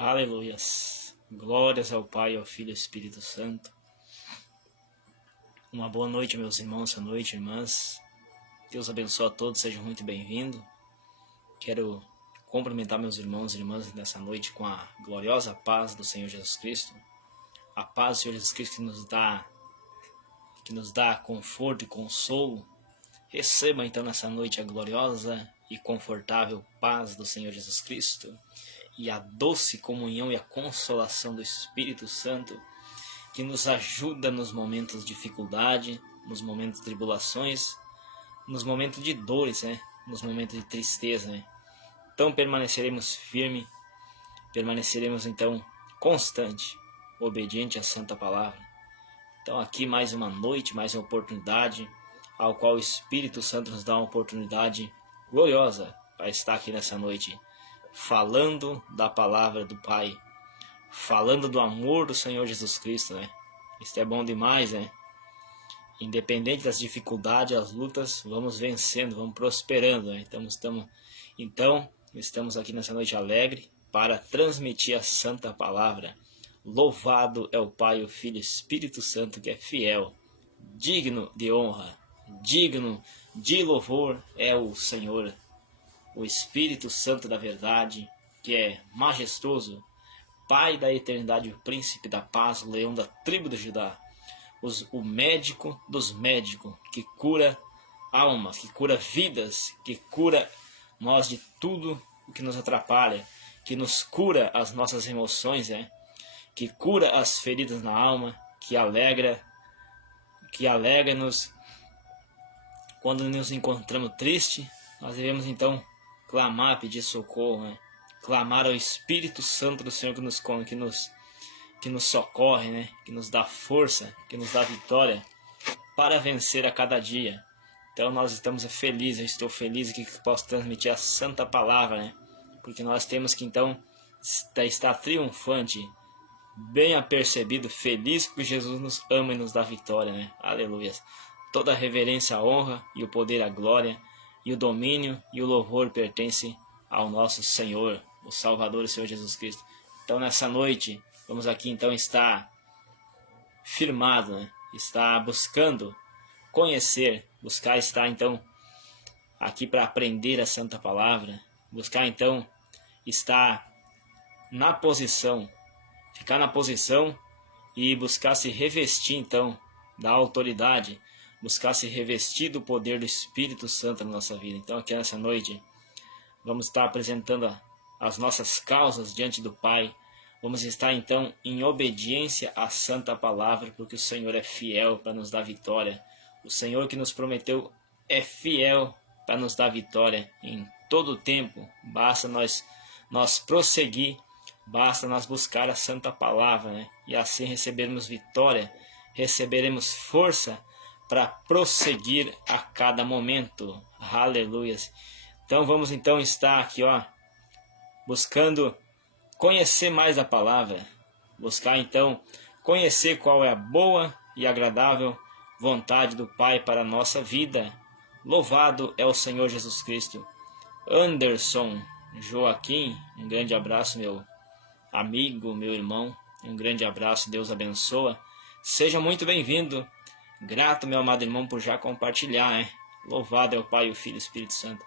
Aleluias. Glórias ao Pai, ao Filho e ao Espírito Santo. Uma boa noite, meus irmãos, boa noite, irmãs. Deus abençoe a todos, sejam muito bem-vindos. Quero cumprimentar meus irmãos e irmãs nessa noite com a gloriosa paz do Senhor Jesus Cristo. A paz do Senhor Jesus Cristo que nos dá conforto e consolo. Receba então nessa noite a gloriosa e confortável paz do Senhor Jesus Cristo e a doce comunhão e a consolação do Espírito Santo que nos ajuda nos momentos de dificuldade, nos momentos de tribulações, nos momentos de dores, nos momentos de tristeza. Então permaneceremos firmes, permaneceremos então constante, obediente à Santa Palavra. Então aqui mais uma noite, mais uma oportunidade, ao qual o Espírito Santo nos dá uma oportunidade gloriosa para estar aqui nessa noite, falando da Palavra do Pai, falando do amor do Senhor Jesus Cristo, Isso é bom demais, Independente das dificuldades, as lutas, vamos vencendo, vamos prosperando, Então, estamos aqui nessa noite alegre para transmitir a Santa Palavra. Louvado é o Pai, o Filho e o Espírito Santo, que é fiel, digno de honra, digno de louvor é o Senhor, o Espírito Santo da verdade, que é majestoso, Pai da eternidade, o príncipe da paz, o leão da tribo de Judá, o médico dos médicos, que cura almas, que cura vidas, que cura nós de tudo o que nos atrapalha, que nos cura as nossas emoções, que cura as feridas na alma, que alegra-nos quando nos encontramos tristes. Nós devemos então clamar, pedir socorro, clamar ao Espírito Santo do Senhor que nos socorre, que nos dá força, que nos dá vitória para vencer a cada dia. Então nós estamos felizes, eu estou feliz que posso transmitir a Santa Palavra, porque nós temos que então estar triunfante, bem apercebido, feliz porque Jesus nos ama e nos dá vitória, Aleluia. Toda a reverência, a honra e o poder, a glória e o domínio e o louvor pertence ao nosso Senhor, o Salvador, o Senhor Jesus Cristo. Então nessa noite, vamos aqui então estar firmado, estar buscando conhecer, buscar estar então aqui para aprender a Santa Palavra, buscar então estar na posição, ficar na posição e buscar se revestir então da autoridade, buscar se revestir do poder do Espírito Santo na nossa vida. Então aqui nessa noite vamos estar apresentando as nossas causas diante do Pai. Vamos estar então em obediência à Santa Palavra, porque o Senhor é fiel para nos dar vitória. O Senhor que nos prometeu é fiel para nos dar vitória em todo o tempo. Basta nós prosseguir, basta nós buscar a Santa Palavra, e assim recebermos vitória, receberemos força para prosseguir a cada momento. Aleluia. Então vamos então estar aqui, buscando conhecer mais a palavra, buscar então conhecer qual é a boa e agradável vontade do Pai para a nossa vida. Louvado é o Senhor Jesus Cristo. Anderson Joaquim, um grande abraço, meu amigo, meu irmão, um grande abraço, Deus abençoa. Seja muito bem-vindo. Grato, meu amado irmão, por já compartilhar, Louvado é o Pai, o Filho e o Espírito Santo.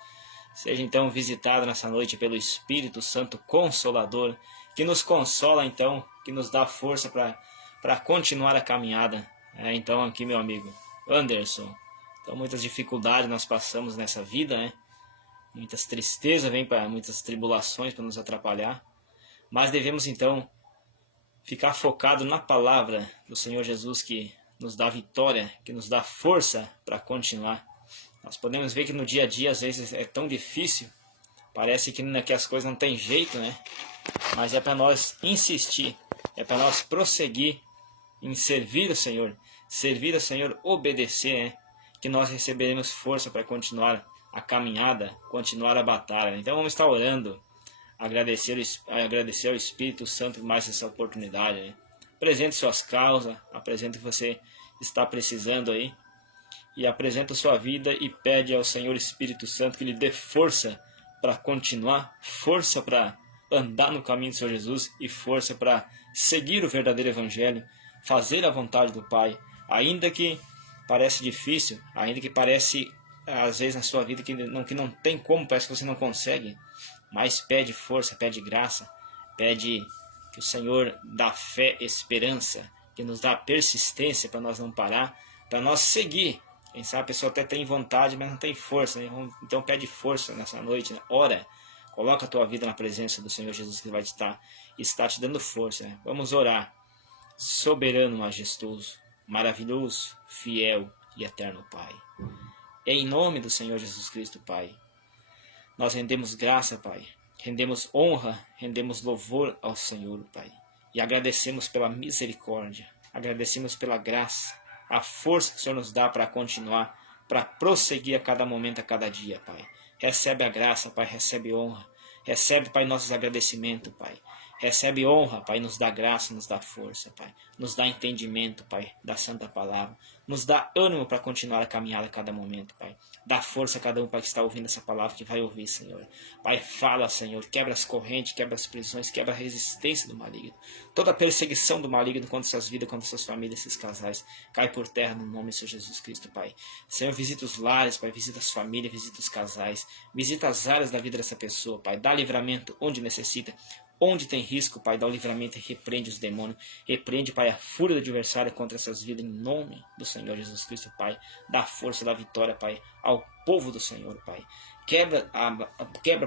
Seja então visitado nessa noite pelo Espírito Santo Consolador, que nos consola então, que nos dá força para continuar a caminhada. Então aqui, meu amigo Anderson, então muitas dificuldades nós passamos nessa vida, muitas tristezas, vêm para muitas tribulações para nos atrapalhar, mas devemos então ficar focado na palavra do Senhor Jesus, que nos dá vitória, que nos dá força para continuar. Nós podemos ver que no dia a dia às vezes é tão difícil, parece que as coisas não tem jeito, mas é para nós insistir, é para nós prosseguir em servir o Senhor, obedecer, que nós receberemos força para continuar a caminhada, continuar a batalha. Então vamos estar orando, agradecer ao Espírito Santo por mais essa oportunidade. Apresente suas causas, apresente o que você está precisando aí, e apresenta sua vida e pede ao Senhor Espírito Santo que lhe dê força para continuar, força para andar no caminho do Senhor Jesus e força para seguir o verdadeiro Evangelho, fazer a vontade do Pai, ainda que parece difícil, ainda que parece às vezes na sua vida que não tem como, parece que você não consegue, mas pede força, pede graça, pede que o Senhor dá fé, esperança, que nos dá persistência para nós não parar, para nós seguir. Quem sabe a pessoa até tem vontade, mas não tem força, né? Então pede força nessa noite, né? Ora, coloca a tua vida na presença do Senhor Jesus, que vai estar te dando força, né? Vamos orar. Soberano, majestoso, maravilhoso, fiel e eterno Pai, em nome do Senhor Jesus Cristo, Pai, nós rendemos graça, Pai, rendemos honra, rendemos louvor ao Senhor, Pai, e agradecemos pela misericórdia, agradecemos pela graça, a força que o Senhor nos dá para continuar, para prosseguir a cada momento, a cada dia, Pai. Recebe a graça, Pai, recebe honra, recebe, Pai, nossos agradecimentos, Pai. Recebe honra, Pai, nos dá graça, nos dá força, Pai. Nos dá entendimento, Pai, da Santa Palavra. Nos dá ânimo para continuar a caminhar a cada momento, Pai. Dá força a cada um, Pai, que está ouvindo essa palavra, que vai ouvir, Senhor. Pai, fala, Senhor, quebra as correntes, quebra as prisões, quebra a resistência do maligno. Toda a perseguição do maligno contra essas vidas, contra essas famílias, esses casais, cai por terra no nome do Senhor Jesus Cristo, Pai. Senhor, visita os lares, Pai, visita as famílias, visita os casais, visita as áreas da vida dessa pessoa, Pai. Dá livramento onde necessita. Onde tem risco, Pai, dá o livramento e repreende os demônios. Repreende, Pai, a fúria do adversário contra essas vidas, em nome do Senhor Jesus Cristo, Pai. Dá força, dá vitória, Pai, ao povo do Senhor, Pai. Quebra,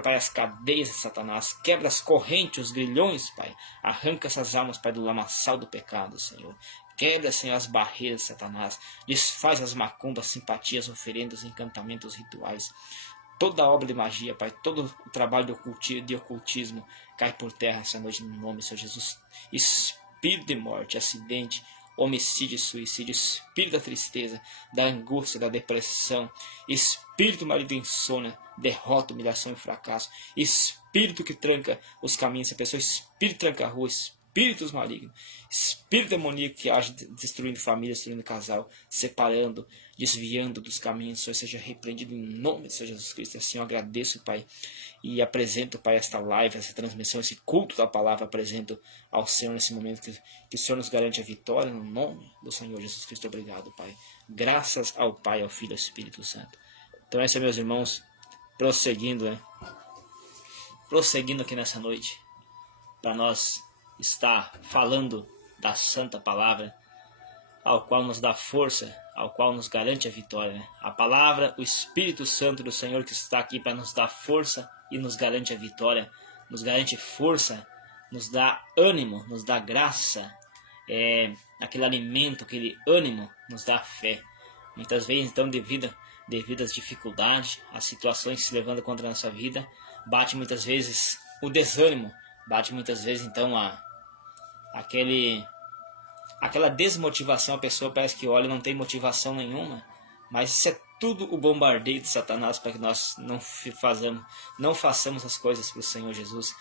Pai, as cadeias de Satanás. Quebra as correntes, os grilhões, Pai. Arranca essas almas, Pai, do lamaçal do pecado, Senhor. Quebra, Senhor, as barreiras de Satanás. Desfaz as macumbas, simpatias, oferendas, encantamentos, rituais. Toda a obra de magia, Pai, todo o trabalho de ocultismo cai por terra essa noite no nome do Senhor Jesus. Espírito de morte, acidente, homicídio, suicídio, espírito da tristeza, da angústia, da depressão, espírito marido de insônia, derrota, humilhação e fracasso, espírito que tranca os caminhos dessa pessoa, espírito que tranca a rua, espíritos malignos, espírito demoníaco que age destruindo família, destruindo casal, separando, desviando dos caminhos, Senhor, seja repreendido em nome de Senhor Jesus Cristo. Assim eu agradeço, Pai, e apresento, Pai, esta live, essa transmissão, esse culto da palavra, apresento ao Senhor nesse momento, que o Senhor nos garante a vitória, no nome do Senhor Jesus Cristo. Obrigado, Pai. Graças ao Pai, ao Filho e ao Espírito Santo. Então essa, meus irmãos, prosseguindo aqui nessa noite, para nós estar falando da Santa Palavra, ao qual nos dá força, ao qual nos garante a vitória, né? A palavra, o Espírito Santo do Senhor que está aqui para nos dar força e nos garante a vitória, nos garante força, nos dá ânimo, nos dá graça, aquele alimento, aquele ânimo, nos dá fé. Muitas vezes, então, devido às dificuldades, às situações que se levantam contra a nossa vida, bate muitas vezes o desânimo, bate muitas vezes, então, aquela desmotivação. A pessoa parece que olha e não tem motivação nenhuma, mas isso é tudo o bombardeio de Satanás para que nós não façamos as coisas para o Senhor Jesus,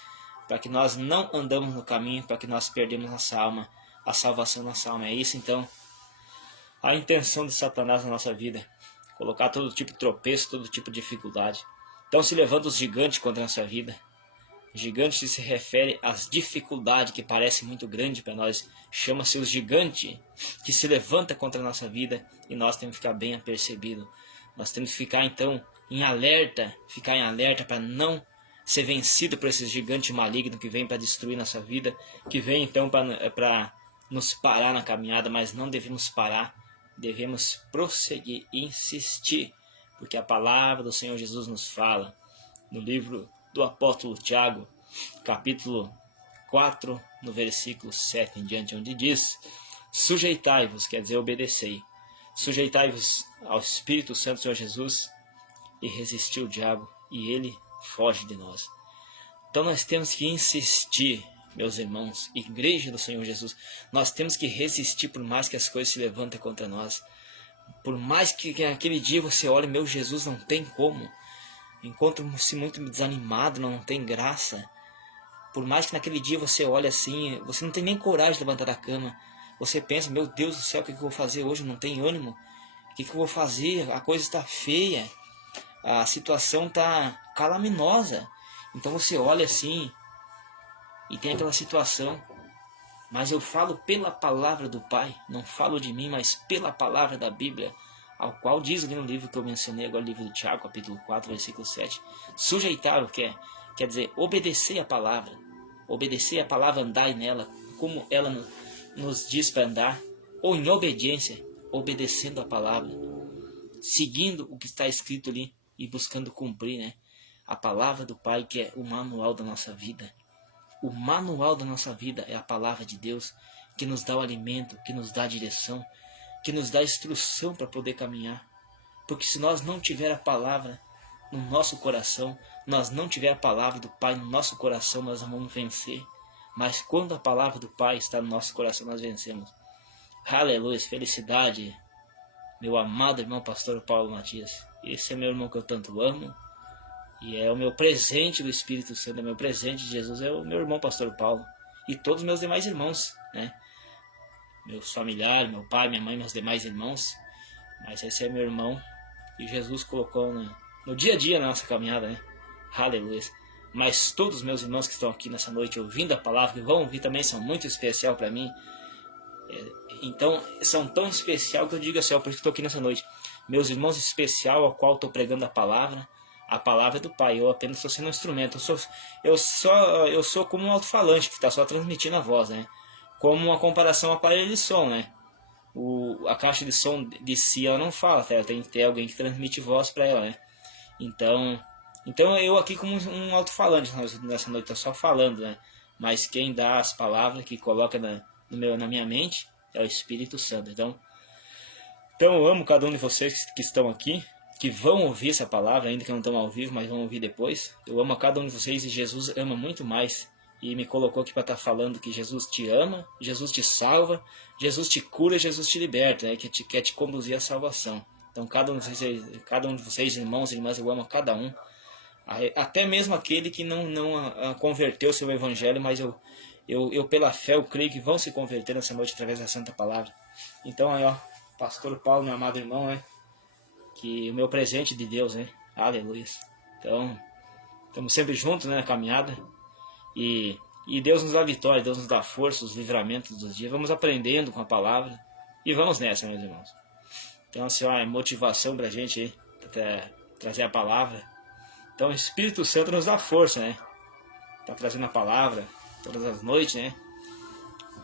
para que nós não andamos no caminho, para que nós perdemos nossa alma, a salvação da nossa alma. É isso, então, a intenção de Satanás na nossa vida, colocar todo tipo de tropeço, todo tipo de dificuldade. Então se levanta os gigantes contra a nossa vida. Gigante se refere às dificuldades que parece muito grande para nós. Chama-se o gigante que se levanta contra a nossa vida, e nós temos que ficar bem apercebido. Nós temos que ficar então em alerta para não ser vencido por esse gigante maligno que vem para destruir nossa vida, que vem então para nos parar na caminhada, mas não devemos parar, devemos prosseguir e insistir, porque a palavra do Senhor Jesus nos fala no livro do apóstolo Tiago, capítulo 4, no versículo 7 em diante, onde diz: sujeitai-vos, quer dizer, obedecei, sujeitai-vos ao Espírito Santo do Senhor Jesus e resistir o diabo, e ele foge de nós. Então nós temos que insistir, meus irmãos, igreja do Senhor Jesus, nós temos que resistir por mais que as coisas se levantem contra nós, por mais que naquele dia você olhe, meu Jesus, não tem como, encontro-se muito desanimado, não tem graça. Por mais que naquele dia você olhe assim, você não tem nem coragem de levantar da cama. Você pensa, meu Deus do céu, o que eu vou fazer hoje? Não tem ânimo. O que eu vou fazer? A coisa está feia. A situação está calaminosa. Então você olha assim, e tem aquela situação, mas eu falo pela palavra do Pai, não falo de mim, mas pela palavra da Bíblia, ao qual diz ali no livro que eu mencionei agora, o livro de Tiago, capítulo 4, versículo 7, sujeitar, quer dizer, obedecer a palavra, andar nela, como ela nos diz para andar, ou em obediência, obedecendo a palavra, seguindo o que está escrito ali e buscando cumprir, né? A palavra do Pai, que é o manual da nossa vida. O manual da nossa vida é a palavra de Deus, que nos dá o alimento, que nos dá a direção, que nos dá a instrução para poder caminhar. Porque se nós não tiver a palavra no nosso coração, nós não tiver a palavra do Pai no nosso coração, nós não vamos vencer. Mas quando a palavra do Pai está no nosso coração, nós vencemos. Aleluia, felicidade, meu amado irmão pastor Paulo Matias. Esse é meu irmão que eu tanto amo. E é o meu presente do Espírito Santo, é o meu presente de Jesus, é o meu irmão pastor Paulo. E todos os meus demais irmãos, né? Meus familiares, meu pai, minha mãe, meus demais irmãos. Mas esse é meu irmão que Jesus colocou no dia a dia na nossa caminhada, né? Aleluia. Mas todos os meus irmãos que estão aqui nessa noite ouvindo a palavra, que vão ouvir também, são muito especial para mim. Então, são tão especial que eu digo assim, por isso que estou aqui nessa noite. Meus irmãos especial, ao qual estou pregando a palavra é do Pai. Eu apenas estou sendo um instrumento. Eu sou como um alto-falante que está só transmitindo a voz, né? Como uma comparação ao aparelho de som, né? A caixa de som de si ela não fala, ela tem que ter alguém que transmite voz para ela, né? Então eu aqui como um alto-falante nessa noite, estou só falando, né? Mas quem dá as palavras, que coloca na minha mente, é o Espírito Santo. Então eu amo cada um de vocês que estão aqui, que vão ouvir essa palavra, ainda que não estão ao vivo, mas vão ouvir depois. Eu amo a cada um de vocês e Jesus ama muito mais. E me colocou aqui para estar falando que Jesus te ama, Jesus te salva, Jesus te cura, Jesus te liberta, né? Que quer te conduzir à salvação. Então cada um de vocês, irmãos e irmãs, eu amo a cada um. Até mesmo aquele que não converteu seu evangelho, mas eu pela fé, eu creio que vão se converter nessa noite através da Santa Palavra. Então aí, ó, pastor Paulo, meu amado irmão, né? Que o meu presente de Deus, né? Aleluia. Então, estamos sempre juntos, né, na caminhada. E Deus nos dá vitória, Deus nos dá força, os livramentos dos dias. Vamos aprendendo com a palavra e vamos nessa, meus irmãos. Então, assim, ó, é motivação pra gente aí, pra trazer a palavra. Então, o Espírito Santo nos dá força, né? Tá trazendo a palavra todas as noites, né?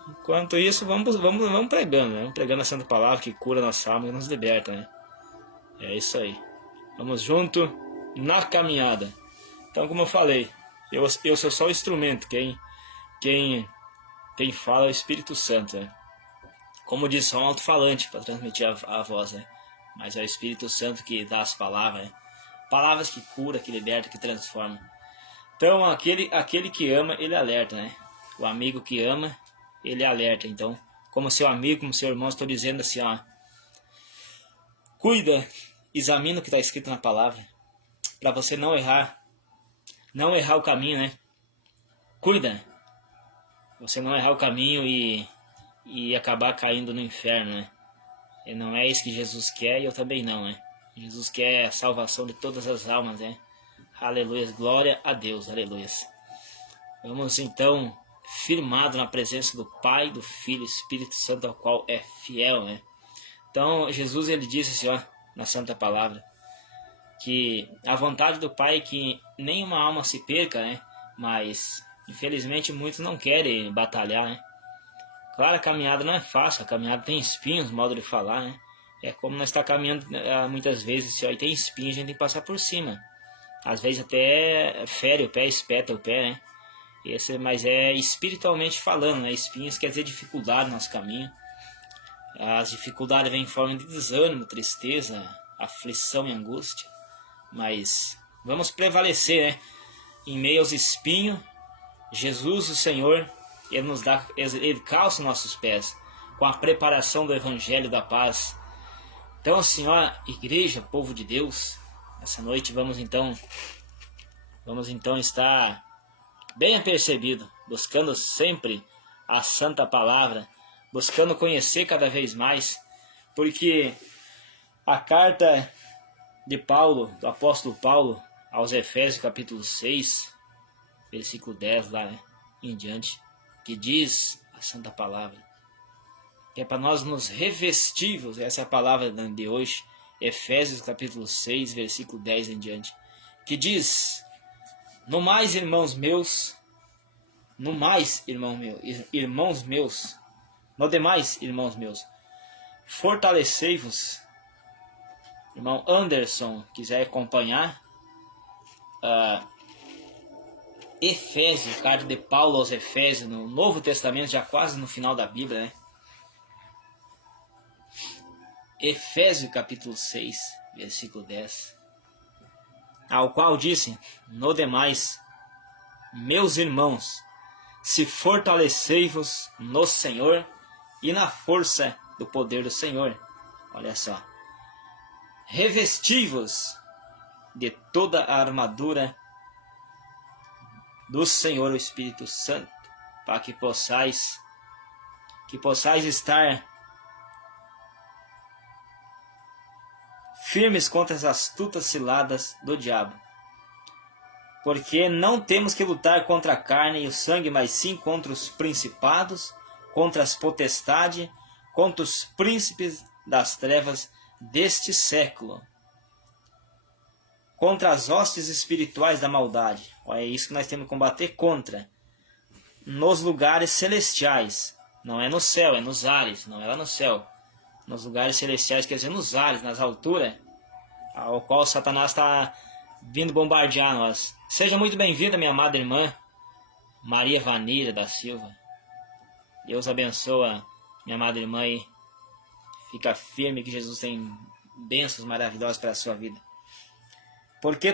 Enquanto isso, vamos pregando, né? Vamos pregando a Santa Palavra que cura nossa alma e nos liberta, né? É isso aí. Vamos junto na caminhada. Então, como eu falei, eu sou só o instrumento. Quem fala é o Espírito Santo, né? Como diz, só um alto-falante para transmitir a voz, né? Mas é o Espírito Santo que dá as palavras, né? Palavras que cura, que liberta, que transforma. Então, aquele que ama, ele alerta, né? O amigo que ama, ele alerta. Então, como seu amigo, como seu irmão, estou dizendo assim, ó. Cuida, examina o que está escrito na palavra, para você não errar o caminho, né? Cuida, você não errar o caminho e acabar caindo no inferno, né? E não é isso que Jesus quer e eu também não, né? Jesus quer a salvação de todas as almas, né? Aleluia, glória a Deus, aleluia. Vamos então, firmado na presença do Pai, do Filho e Espírito Santo, ao qual é fiel, né? Então, Jesus, ele disse assim, ó, na Santa Palavra, que a vontade do Pai é que nenhuma alma se perca, né? Mas, infelizmente, muitos não querem batalhar, né? Claro, a caminhada não é fácil, a caminhada tem espinhos, modo de falar, né? É como nós está caminhando muitas vezes, se aí tem espinhos, a gente tem que passar por cima. Às vezes até fere o pé, espeta o pé, né? Mas é espiritualmente falando, né? Espinhos quer dizer dificuldade no nosso caminho. As dificuldades vêm em forma de desânimo, tristeza, aflição e angústia. Mas vamos prevalecer, né? Em meio aos espinhos, Jesus, o Senhor, Ele calça nossos pés com a preparação do Evangelho da Paz. Então, assim, ó, igreja, povo de Deus, essa noite vamos então estar bem apercebido, buscando sempre a Santa Palavra, buscando conhecer cada vez mais, porque a carta de Paulo, do apóstolo Paulo, aos Efésios capítulo 6, versículo 10 lá, né? em diante, que diz a Santa Palavra, que é para nós nos revestirmos, essa é a palavra de hoje, Efésios capítulo 6, versículo 10 em diante, que diz: no mais, irmãos meus, no demais, irmãos meus, fortalecei-vos. Irmão Anderson, quiser acompanhar, Efésios, carta de Paulo aos Efésios, no Novo Testamento, já quase no final da Bíblia, né? Efésios capítulo 6, versículo 10, ao qual disse: no demais, meus irmãos, se fortalecei-vos no Senhor e na força do poder do Senhor. Olha só. Revesti-vos de toda a armadura do Senhor, o Espírito Santo, para que possais estar firmes contra as astutas ciladas do diabo. Porque não temos que lutar contra a carne e o sangue, mas sim contra os principados, contra as potestades, contra os príncipes das trevas deste século, contra as hostes espirituais da maldade. É isso que nós temos que combater contra. Nos lugares celestiais. Não é no céu, é nos ares. Não é lá no céu. Nos lugares celestiais, quer dizer, nos ares, nas alturas, ao qual Satanás está vindo bombardear nós. Seja muito bem-vinda, minha amada irmã Maria Vanira da Silva. Deus abençoa minha amada irmã e fica firme que Jesus tem bênçãos maravilhosas para a sua vida. Porque,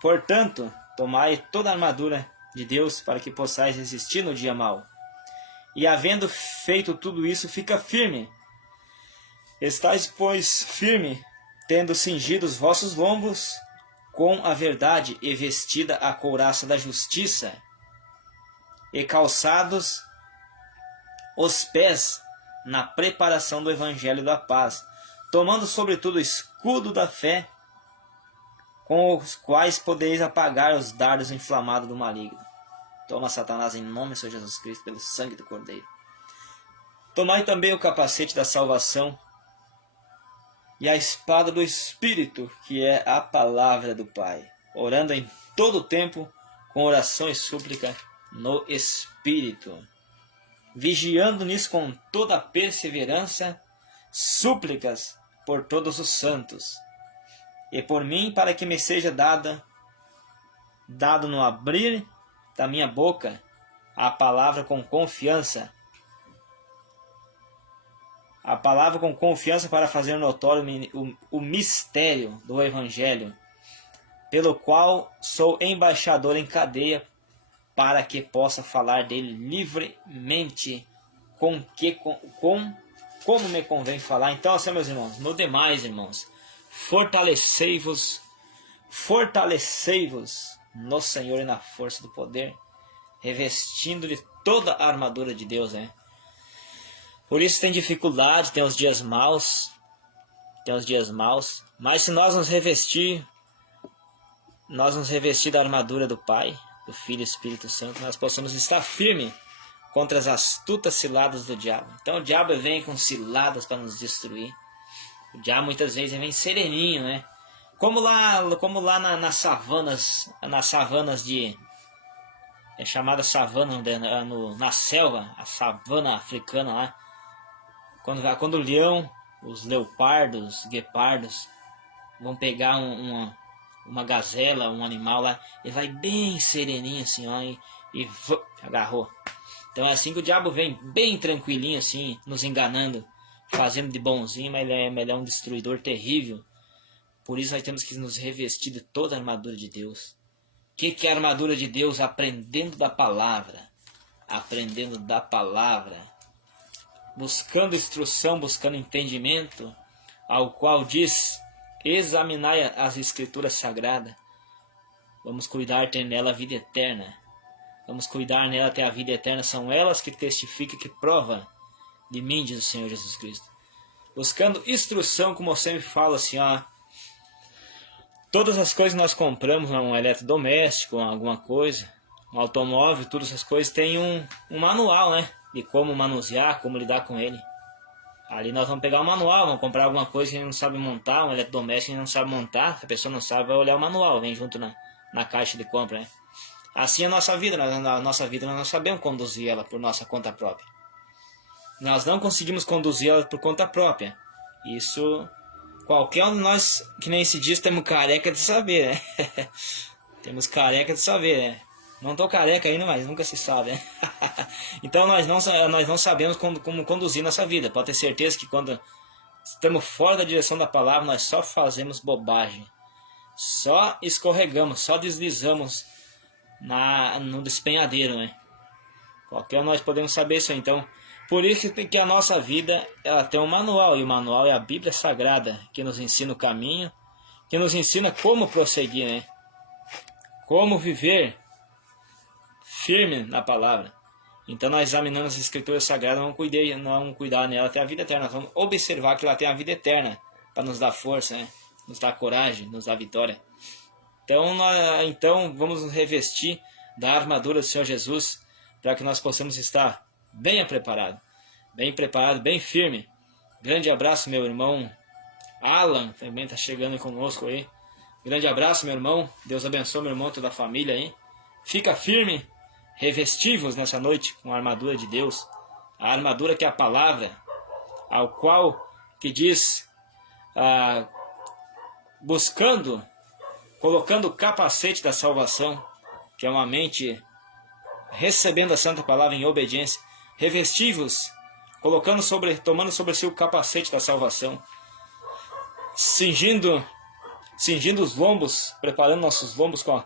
portanto, tomai toda a armadura de Deus para que possais resistir no dia mau. E havendo feito tudo isso, fica firme. Estais, pois, firme, tendo cingido os vossos lombos com a verdade e vestida a couraça da justiça, e calçados os pés na preparação do evangelho da paz, tomando sobretudo o escudo da fé, com os quais podeis apagar os dardos inflamados do maligno. Toma, Satanás, em nome do Senhor Jesus Cristo, pelo sangue do Cordeiro. Tomai também o capacete da salvação e a espada do Espírito, que é a palavra do Pai, orando em todo o tempo com oração e súplica no Espírito, vigiando nisso com toda a perseverança, súplicas por todos os santos, e por mim, para que me seja dado no abrir da minha boca a palavra com confiança, para fazer notório o mistério do Evangelho, pelo qual sou embaixador em cadeia, para que possa falar dele livremente, como me convém falar. Então, assim, meus irmãos, no demais, irmãos, fortalecei-vos no Senhor e na força do poder, revestindo de toda a armadura de Deus, né? Por isso tem dificuldade, tem os dias maus, mas se nós nos revestir da armadura do Pai, do Filho e do Espírito Santo, nós possamos estar firmes contra as astutas ciladas do diabo. Então o diabo vem com ciladas para nos destruir. O diabo muitas vezes vem sereninho, né? Como lá nas savanas de... É chamada savana na selva, a savana africana lá. Quando o leão, os leopardos, guepardos vão pegar uma gazela, um animal lá, ele vai bem sereninho assim, ó, e agarrou. Então é assim que o diabo vem, bem tranquilinho assim, nos enganando, fazendo de bonzinho, mas ele é um destruidor terrível. Por isso nós temos que nos revestir de toda a armadura de Deus. O que é a armadura de Deus? Aprendendo da palavra, buscando instrução, buscando entendimento, ao qual diz: examinai as Escrituras Sagradas. Vamos cuidar de ter nela a vida eterna. Vamos cuidar nela até a vida eterna. São elas que testificam, que provam de mim, diz o Senhor Jesus Cristo. Buscando instrução, como eu sempre falo assim, ó. Todas as coisas que nós compramos, um eletrodoméstico, alguma coisa, um automóvel, todas essas coisas, tem um manual, né? De como manusear, como lidar com ele. Ali nós vamos pegar o manual, vamos comprar alguma coisa que a gente não sabe montar, um eletrodoméstico que a gente não sabe montar, se a pessoa não sabe, vai olhar o manual, vem junto na caixa de compra, né? Assim é a nossa vida, nós não sabemos conduzir ela por nossa conta própria. Nós não conseguimos conduzir ela por conta própria. Isso, qualquer um de nós, que nem se diz, temos careca de saber, né? Temos careca de saber, né? Não estou careca ainda, mas nunca se sabe, né? Então nós não sabemos como conduzir nossa vida. Pode ter certeza que quando estamos fora da direção da palavra, nós só fazemos bobagem. Só escorregamos, só deslizamos no despenhadeiro, né? Qualquer um de nós podemos saber isso aí. Então, por isso que a nossa vida ela tem um manual, e o manual é a Bíblia Sagrada, que nos ensina o caminho, que nos ensina como prosseguir, né? Como viver firme na palavra. Então nós examinamos as escrituras sagradas, não vamos cuidar nela até a vida eterna, nós vamos observar que ela tem a vida eterna, para nos dar força, né? Nos dar coragem, nos dar vitória. Então vamos nos revestir da armadura do Senhor Jesus, para que nós possamos estar bem preparado, bem firme. Grande abraço, meu irmão Alan, também está chegando conosco aí. Grande abraço, meu irmão. Deus abençoe meu irmão e toda a família aí. Fica firme, revestivos nessa noite com a armadura de Deus. A armadura que é a palavra, ao qual que diz, colocando o capacete da salvação, que é uma mente recebendo a santa palavra em obediência. Revestivos, tomando sobre si o capacete da salvação, cingindo os lombos, preparando nossos lombos com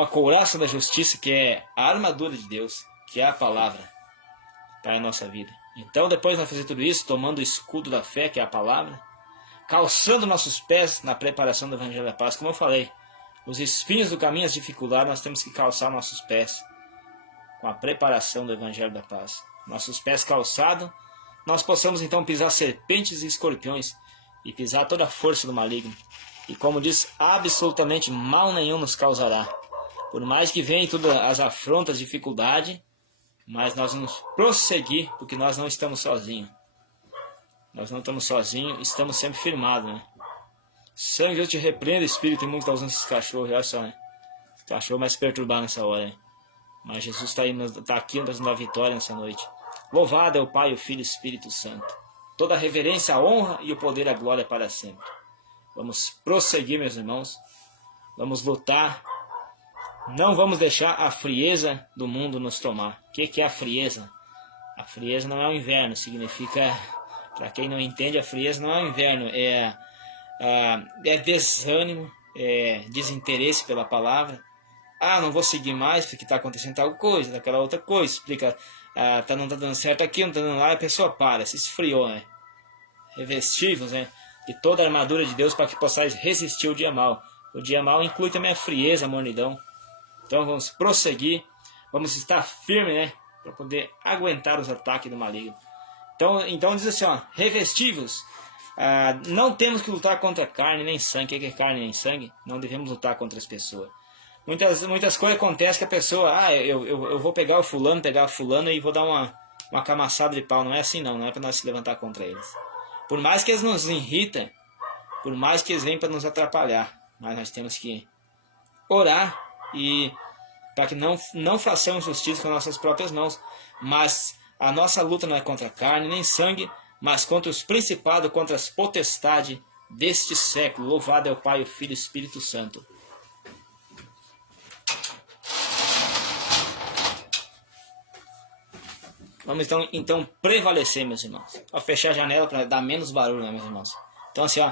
a couraça da justiça, que é a armadura de Deus, que é a palavra para a nossa vida. Então, depois de nós fazer tudo isso, tomando o escudo da fé, que é a palavra, calçando nossos pés na preparação do Evangelho da Paz. Como eu falei, os espinhos do caminho, as dificuldades, nós temos que calçar nossos pés com a preparação do Evangelho da Paz. Nossos pés calçados, nós possamos então pisar serpentes e escorpiões e pisar toda a força do maligno. E como diz, absolutamente mal nenhum nos causará. Por mais que venham todas as afrontas, dificuldade, mas nós vamos prosseguir, porque nós não estamos sozinhos. Nós não estamos sozinhos, estamos sempre firmados, né? Sangue, eu te repreendo, espírito imundo que está usando esses cachorros, olha só, né? Esse cachorro mais perturbado nessa hora, né? Mas Jesus está aqui nos dando a vitória nessa noite. Louvado é o Pai, o Filho e o Espírito Santo. Toda a reverência, a honra e o poder, a glória para sempre. Vamos prosseguir, meus irmãos. Vamos lutar. Não vamos deixar a frieza do mundo nos tomar. O que é a frieza? A frieza não é o inverno. Significa, para quem não entende, a frieza não é o inverno. É desânimo, é desinteresse pela palavra. Não vou seguir mais porque está acontecendo tal coisa, daquela outra coisa. Explica, não está dando certo aqui, não está dando lá, a pessoa se esfriou, né? Revestivos, né? De toda a armadura de Deus para que possais resistir ao dia mau. O dia mau inclui também a frieza, a mornidão. Então vamos prosseguir, vamos estar firmes, né? Para poder aguentar os ataques do maligno. Então diz assim, revestivos. Não temos que lutar contra carne nem sangue. O que é carne nem sangue? Não devemos lutar contra as pessoas. Muitas coisas acontecem que a pessoa, eu vou pegar a fulano e vou dar uma camaçada de pau. Não é assim não é para nós se levantar contra eles. Por mais que eles nos irritem, por mais que eles venham para nos atrapalhar, mas nós temos que orar e para que não façamos justiça com nossas próprias mãos. Mas a nossa luta não é contra carne nem sangue, mas contra os principados, contra as potestades deste século. Louvado é o Pai, o Filho e o Espírito Santo. Vamos então prevalecer, meus irmãos. Vou fechar a janela para dar menos barulho, né, meus irmãos? Então assim,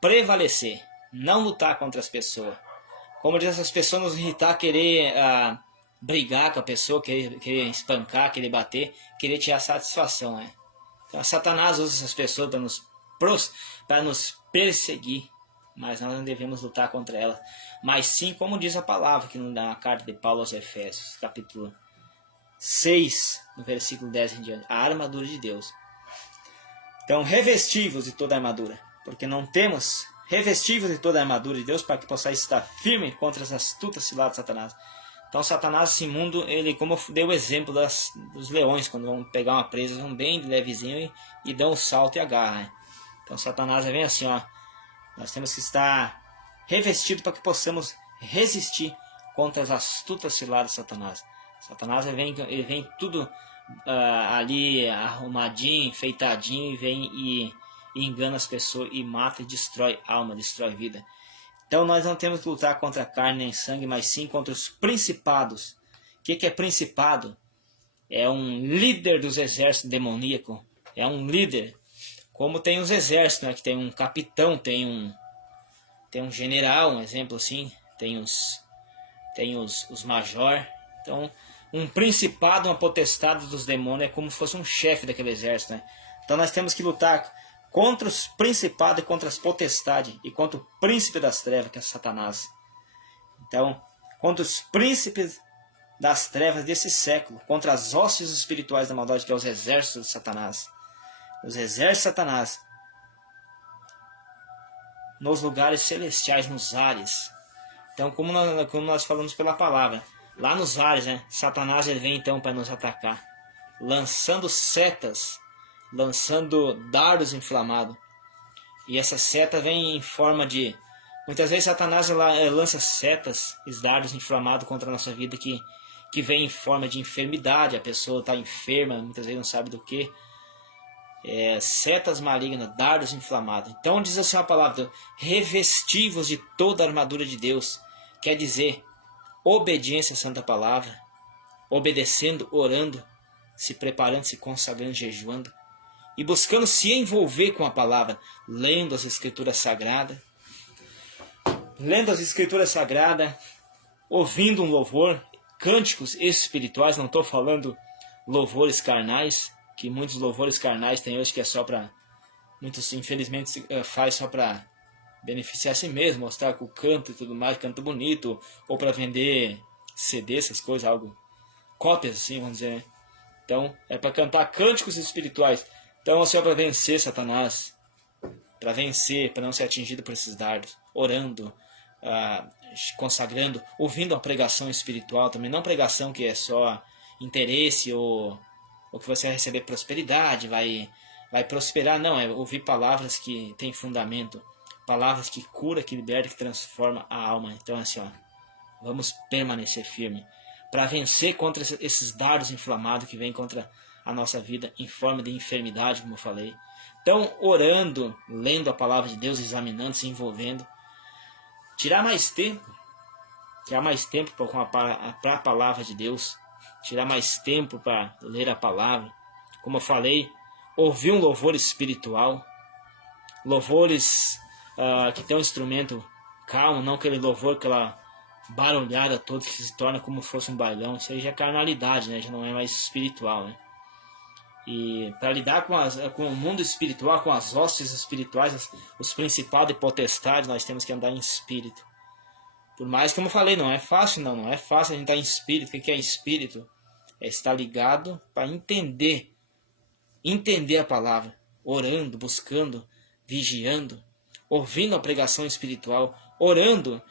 prevalecer. Não lutar contra as pessoas. Como diz, essas pessoas nos irritar, querer brigar com a pessoa, querer espancar, querer bater, querer tirar satisfação, né? Então, Satanás usa essas pessoas para nos perseguir, mas nós não devemos lutar contra elas. Mas sim, como diz a palavra, que na carta de Paulo aos Efésios, capítulo 6, no versículo 10 em diante, a armadura de Deus. Então, revestivos de toda a armadura, porque não temos revestivos de toda a armadura de Deus, para que possais estar firme contra as astutas ciladas de Satanás. Então Satanás, esse mundo, ele, como eu dei o exemplo dos leões, quando vão pegar uma presa, vão bem levezinho e dão um salto e agarram, né? Então Satanás vem assim, ó, nós temos que estar revestido para que possamos resistir contra as astutas ciladas de Satanás. Satanás ele vem tudo ali arrumadinho, enfeitadinho, e vem e engana as pessoas e mata e destrói alma, destrói vida. Então nós não temos que lutar contra a carne nem sangue, mas sim contra os principados. O que é principado? É um líder dos exércitos demoníacos. É um líder. Como tem os exércitos, né? Que tem um capitão, tem um general, um exemplo assim. Tem os major. Então, um principado, uma potestade dos demônios é como se fosse um chefe daquele exército, né? Então nós temos que lutar contra os principados e contra as potestades e contra o príncipe das trevas, que é Satanás. Então, contra os príncipes das trevas desse século, contra as hostes espirituais da maldade, que é os exércitos de Satanás. Os exércitos de Satanás nos lugares celestiais, nos ares. Então, como nós falamos pela palavra, lá nos ares, né, Satanás ele vem então para nos atacar, lançando setas, lançando dardos inflamados. E essa seta vem em forma de... Muitas vezes Satanás lança setas e dardos inflamados contra a nossa vida que vem em forma de enfermidade. A pessoa está enferma, muitas vezes não sabe do que. Setas malignas, dardos inflamados. Então diz assim a palavra: revestivos de toda a armadura de Deus. Quer dizer, obediência à santa palavra, obedecendo, orando, se preparando, se consagrando, jejuando e buscando se envolver com a palavra, lendo as escrituras sagradas, ouvindo um louvor, cânticos espirituais. Não estou falando louvores carnais, que muitos louvores carnais tem hoje que é só para... Muitos, infelizmente, faz só para beneficiar a si mesmo, mostrar que o canto e tudo mais, canto bonito, ou para vender CD, essas coisas, algo, cópias assim, vamos dizer, né? Então, é para cantar cânticos espirituais. Então, assim, é para vencer Satanás, para vencer, para não ser atingido por esses dardos, orando, consagrando, ouvindo a pregação espiritual também, não pregação que é só interesse ou que você vai receber prosperidade, vai prosperar, não, é ouvir palavras que têm fundamento, palavras que cura, que liberta, que transforma a alma. Então, assim, ó, vamos permanecer firme para vencer contra esses dardos inflamados que vêm contra a nossa vida em forma de enfermidade, como eu falei. Então, orando, lendo a palavra de Deus, examinando, se envolvendo, tirar mais tempo para a palavra de Deus, tirar mais tempo para ler a palavra. Como eu falei, ouvir um louvor espiritual, louvores que tem um instrumento calmo, não aquele louvor, aquela barulhada toda que se torna como se fosse um bailão. Isso aí já é carnalidade, né? Já não é mais espiritual, né? E para lidar com o mundo espiritual, com as hostes espirituais, os principados e potestades, nós temos que andar em espírito. Por mais que, como eu falei, não é fácil, não é fácil a gente estar em espírito. O que é espírito? É estar ligado para entender a palavra, orando, buscando, vigiando, ouvindo a pregação espiritual, orando,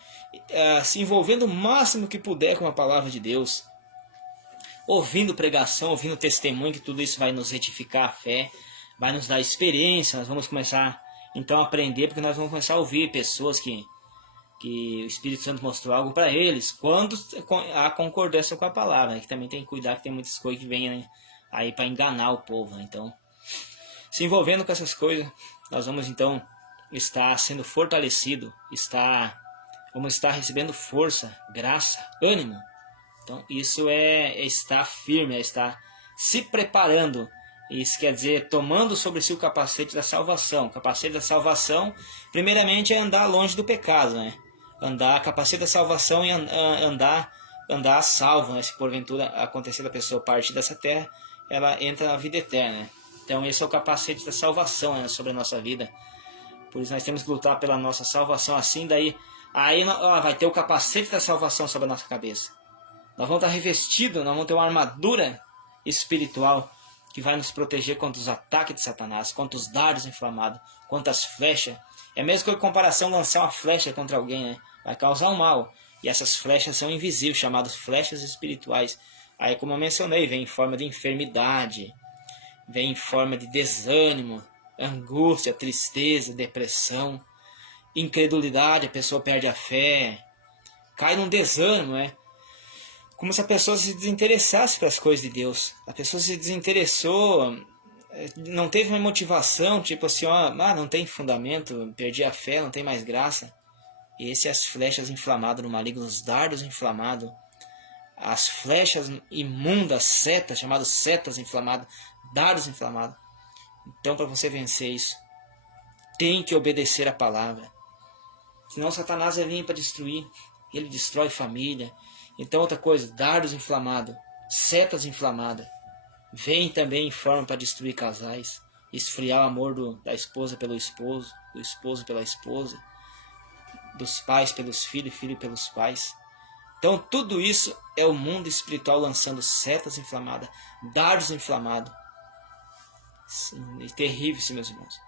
se envolvendo o máximo que puder com a palavra de Deus, ouvindo pregação, ouvindo testemunho, que tudo isso vai nos retificar a fé, vai nos dar experiência. Nós vamos começar então a aprender, porque nós vamos começar a ouvir pessoas que o Espírito Santo mostrou algo para eles, quando há concordância com a palavra, né? Que também tem que cuidar, que tem muitas coisas que vêm, né, aí para enganar o povo, né? Então, se envolvendo com essas coisas, nós vamos então estar sendo fortalecido, vamos estar recebendo força, graça, ânimo. Então, isso é estar firme, é estar se preparando. Isso quer dizer, tomando sobre si o capacete da salvação. O capacete da salvação, primeiramente, é andar longe do pecado, né? Capacete da salvação e andar salvo, né? Se porventura acontecer da pessoa partir dessa terra, ela entra na vida eterna, né? Então, esse é o capacete da salvação, né, sobre a nossa vida. Por isso, nós temos que lutar pela nossa salvação. Assim, aí vai ter o capacete da salvação sobre a nossa cabeça. Nós vamos estar revestidos, nós vamos ter uma armadura espiritual que vai nos proteger contra os ataques de Satanás, contra os dardos inflamados, contra as flechas. É mesmo que em comparação lançar uma flecha contra alguém, né? Vai causar um mal. E essas flechas são invisíveis, chamadas flechas espirituais. Aí, como eu mencionei, vem em forma de enfermidade, vem em forma de desânimo, angústia, tristeza, depressão, incredulidade, a pessoa perde a fé, cai num desânimo, né? Como se a pessoa se desinteressasse pelas coisas de Deus. A pessoa se desinteressou, não teve uma motivação, tipo assim, ó, não tem fundamento, perdi a fé, não tem mais graça. E essas as flechas inflamadas no maligno, os dardos inflamados, as flechas imundas, setas, chamadas setas inflamadas, dardos inflamados. Então, para você vencer isso, tem que obedecer a palavra. Senão Satanás vai vir para destruir. Ele destrói família. Então, outra coisa, dardos inflamados, setas inflamadas, vem também em forma para destruir casais, esfriar o amor da esposa pelo esposo, do esposo pela esposa, dos pais pelos filhos, filho pelos pais. Então, tudo isso é o mundo espiritual lançando setas inflamadas, dardos inflamados. Terrível isso, meus irmãos.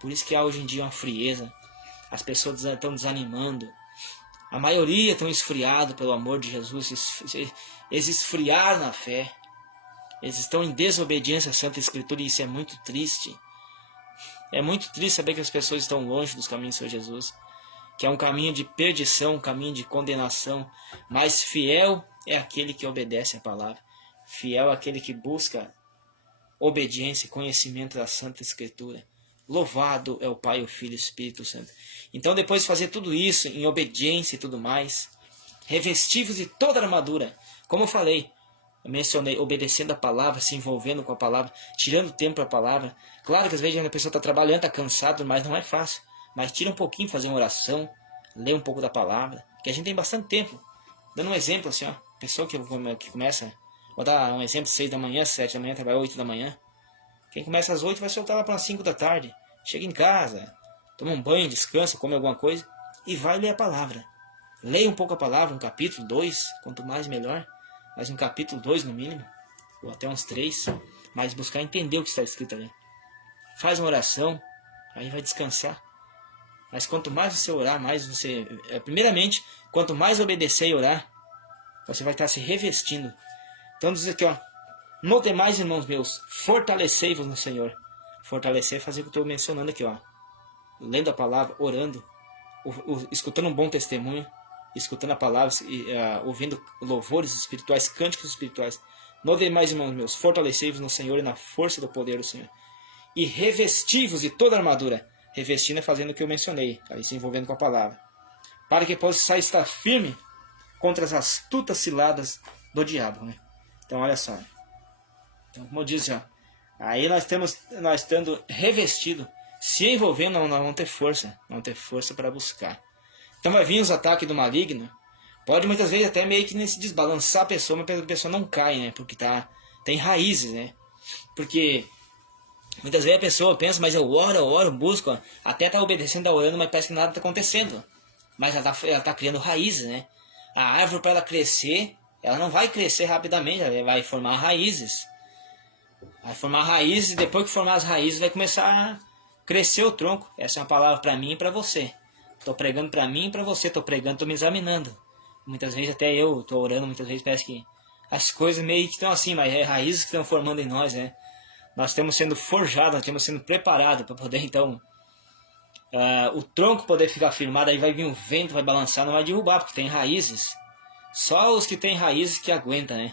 Por isso que há hoje em dia uma frieza. As pessoas estão desanimando. A maioria estão esfriados pelo amor de Jesus. Eles esfriaram na fé. Eles estão em desobediência à Santa Escritura e isso é muito triste. É muito triste saber que as pessoas estão longe dos caminhos do Senhor Jesus. Que é um caminho de perdição, um caminho de condenação. Mas fiel é aquele que obedece à palavra. Fiel é aquele que busca obediência e conhecimento da Santa Escritura. Louvado é o Pai, o Filho e o Espírito Santo. Então, depois de fazer tudo isso, em obediência e tudo mais, revestivos de toda a armadura, como eu falei, eu mencionei, obedecendo a palavra, se envolvendo com a palavra, tirando tempo para a palavra. Claro que às vezes a pessoa está trabalhando, está cansado, mas não é fácil. Mas tira um pouquinho, fazer uma oração, ler um pouco da palavra, que a gente tem bastante tempo. Dando um exemplo assim, ó, pessoa que começa, vou dar um exemplo, 6 da manhã, 7 da manhã, trabalha 8 da manhã. Quem começa às 8 vai soltar lá para as 5 da tarde. Chega em casa, toma um banho, descansa, come alguma coisa e vai ler a palavra. Leia um pouco a palavra, um capítulo, 2, quanto mais melhor. Mas um capítulo, 2 no mínimo, ou até uns 3, mas buscar entender o que está escrito ali. Faz uma oração, aí vai descansar. Mas quanto mais você orar, mais você... primeiramente, quanto mais obedecer e orar, você vai estar se revestindo. Então diz aqui, ó. No demais, irmãos meus, fortalecei-vos no Senhor. Fortalecer é fazer o que eu estou mencionando aqui, ó. Lendo a palavra, orando, escutando um bom testemunho, escutando a palavra, ouvindo louvores espirituais, cânticos espirituais. No demais, irmãos meus, fortalecei-vos no Senhor e na força do poder do Senhor. E revesti-vos de toda a armadura. Revestindo é fazendo o que eu mencionei, aí se envolvendo com a palavra. Para que possa estar firme contra as astutas ciladas do diabo. Né? Então, olha só. Então, como diz, ó, aí nós estando revestido, se envolvendo, nós vamos ter força. Vamos ter força para buscar. Então vai vir os ataques do maligno. Pode muitas vezes até meio que se desbalançar a pessoa, mas a pessoa não cai, né? Porque tem raízes, né? Porque muitas vezes a pessoa pensa, mas eu oro, busco, até está obedecendo, está orando, mas parece que nada está acontecendo. Mas ela tá criando raízes, né? A árvore, para ela crescer, ela não vai crescer rapidamente, ela vai formar raízes. Vai formar raízes e depois que formar as raízes vai começar a crescer o tronco. Essa é uma palavra para mim e para você. Estou pregando para mim e para você, estou pregando, estou me examinando. Muitas vezes até eu estou orando, muitas vezes parece que as coisas meio que estão assim, mas é raízes que estão formando em nós, né? Nós estamos sendo forjados, nós estamos sendo preparados para poder então o tronco poder ficar firmado. Aí vai vir o vento, vai balançar, não vai derrubar, porque tem raízes. Só os que têm raízes que aguentam, né?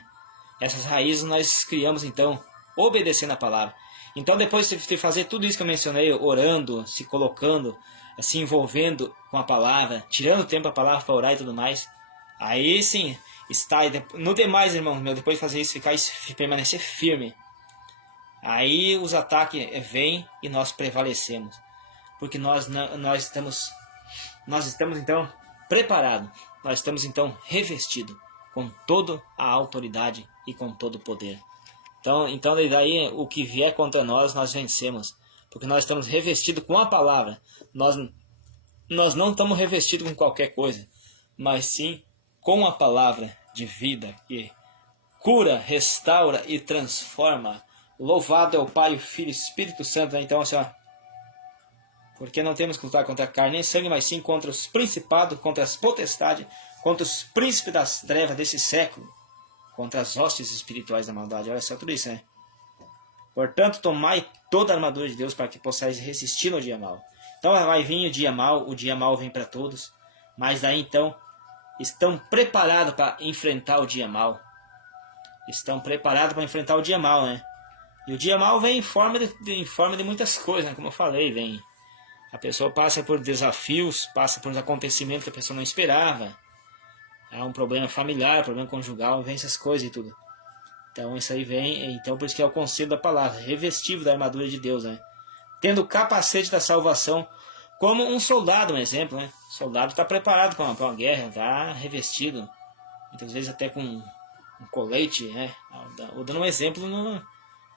Essas raízes nós criamos então obedecendo a palavra. Então depois de fazer tudo isso que eu mencionei, orando, se colocando, se envolvendo com a palavra, tirando tempo a palavra para orar e tudo mais, aí sim, está no demais, irmão meu, depois de fazer isso, permanecer firme, aí os ataques vêm e nós prevalecemos, porque nós estamos então preparados, nós estamos então revestidos com toda a autoridade e com todo o poder. Então daí o que vier contra nós vencemos, porque nós estamos revestidos com a palavra. Nós não estamos revestidos com qualquer coisa, mas sim com a palavra de vida que cura, restaura e transforma. Louvado é o Pai, o Filho e o Espírito Santo. Então assim, ó, Porque não temos que lutar contra a carne nem sangue, mas sim contra os principados, contra as potestades, contra os príncipes das trevas desse século, contra as hostes espirituais da maldade. Olha só tudo isso, né? Portanto, tomai toda a armadura de Deus para que possais resistir no dia mau. Então vai vir o dia mau vem para todos, mas daí então estão preparados para enfrentar o dia mau. Estão preparados para enfrentar o dia mau, né? E o dia mau vem em forma de muitas coisas, né? Como eu falei, vem. A pessoa passa por desafios, passa por acontecimentos que a pessoa não esperava. Há um problema familiar, problema conjugal, vem essas coisas e tudo. Então isso aí vem, então por isso que é o conselho da palavra, revestido da armadura de Deus, né? Tendo o capacete da salvação, como um soldado, um exemplo, né? O soldado está preparado para uma guerra, está revestido, muitas vezes até com um colete, né? Vou dando um exemplo,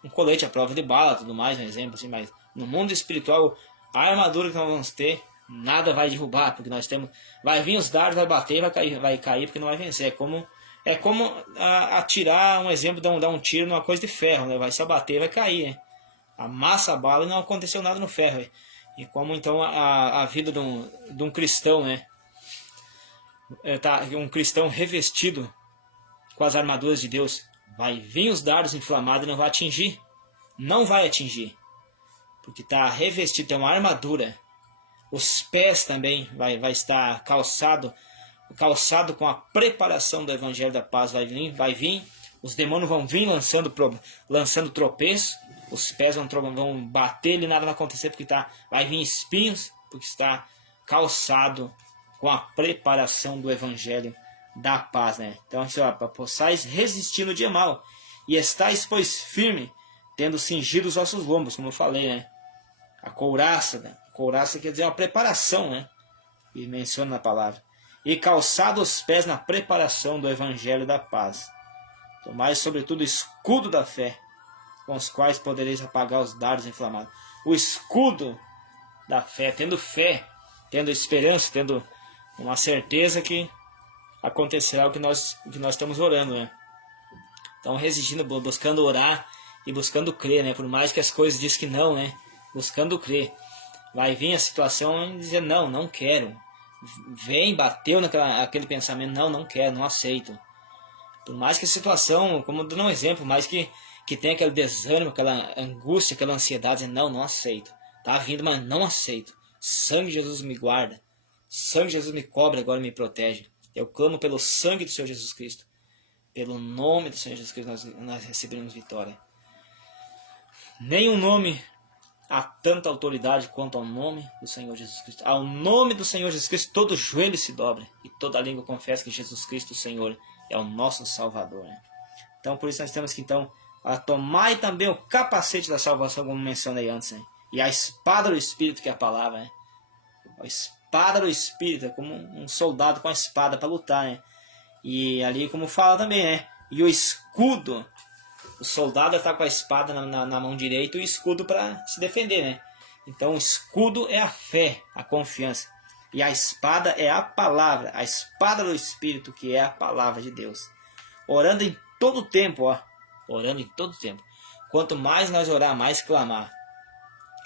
um colete à prova de bala, tudo mais, um exemplo assim, mas no mundo espiritual, a armadura que nós vamos ter, nada vai derrubar, porque nós temos, vai vir os dardos, vai bater, vai cair, porque não vai vencer. É como atirar, um exemplo, dar um tiro numa coisa de ferro, né? Vai se abater, vai cair, né? Amassa a bala e não aconteceu nada no ferro, né? E como então a vida de um cristão, né? Um cristão revestido com as armaduras de Deus, vai vir os dardos inflamados e não vai atingir. Não vai atingir. Porque está revestido, tem uma armadura. Os pés também vai estar calçado com a preparação do Evangelho da Paz. Vai vir. Os demônios vão vir lançando tropeço. Os pés vão bater e nada vai acontecer porque vai vir espinhos, porque está calçado com a preparação do Evangelho da Paz, né? Então, para possais resistir no dia mau e estáis, pois, firme, tendo cingido os vossos lombos, como eu falei, né? A couraça, né? Couraça quer dizer uma preparação, né? E menciona na palavra. E calçado os pés na preparação do Evangelho da Paz. Tomai, sobretudo, o escudo da fé, com os quais podereis apagar os dardos inflamados. O escudo da fé, tendo esperança, tendo uma certeza que acontecerá o que nós estamos orando, né? Então, resistindo, buscando orar e buscando crer, né? Por mais que as coisas dizem que não, né? Buscando crer. Vai vir a situação e dizer, não quero. Vem, bateu naquele pensamento, não quero, não aceito. Por mais que a situação, como dando um exemplo, mais que tem aquele desânimo, aquela angústia, aquela ansiedade, não aceito. Tá vindo, mas não aceito. Sangue de Jesus me guarda. Sangue de Jesus me cobre, agora me protege. Eu clamo pelo sangue do Senhor Jesus Cristo. Pelo nome do Senhor Jesus Cristo nós recebemos vitória. Nenhum nome há tanta autoridade quanto ao nome do Senhor Jesus Cristo. Ao nome do Senhor Jesus Cristo todo joelho se dobra e toda língua confessa que Jesus Cristo, o Senhor, é o nosso Salvador, né? Então por isso nós temos que tomar também o capacete da salvação, como mencionei antes, né? E a espada do Espírito, que é a palavra, né? A espada do Espírito, é como um soldado com a espada para lutar, né? E ali, como fala também, né? E o escudo, o soldado está com a espada na mão direita e o escudo para se defender, né? Então o escudo é a fé, a confiança. E a espada é a palavra, a espada do Espírito, que é a palavra de Deus. Orando em todo tempo, orando em todo tempo. Quanto mais nós orar, mais clamar.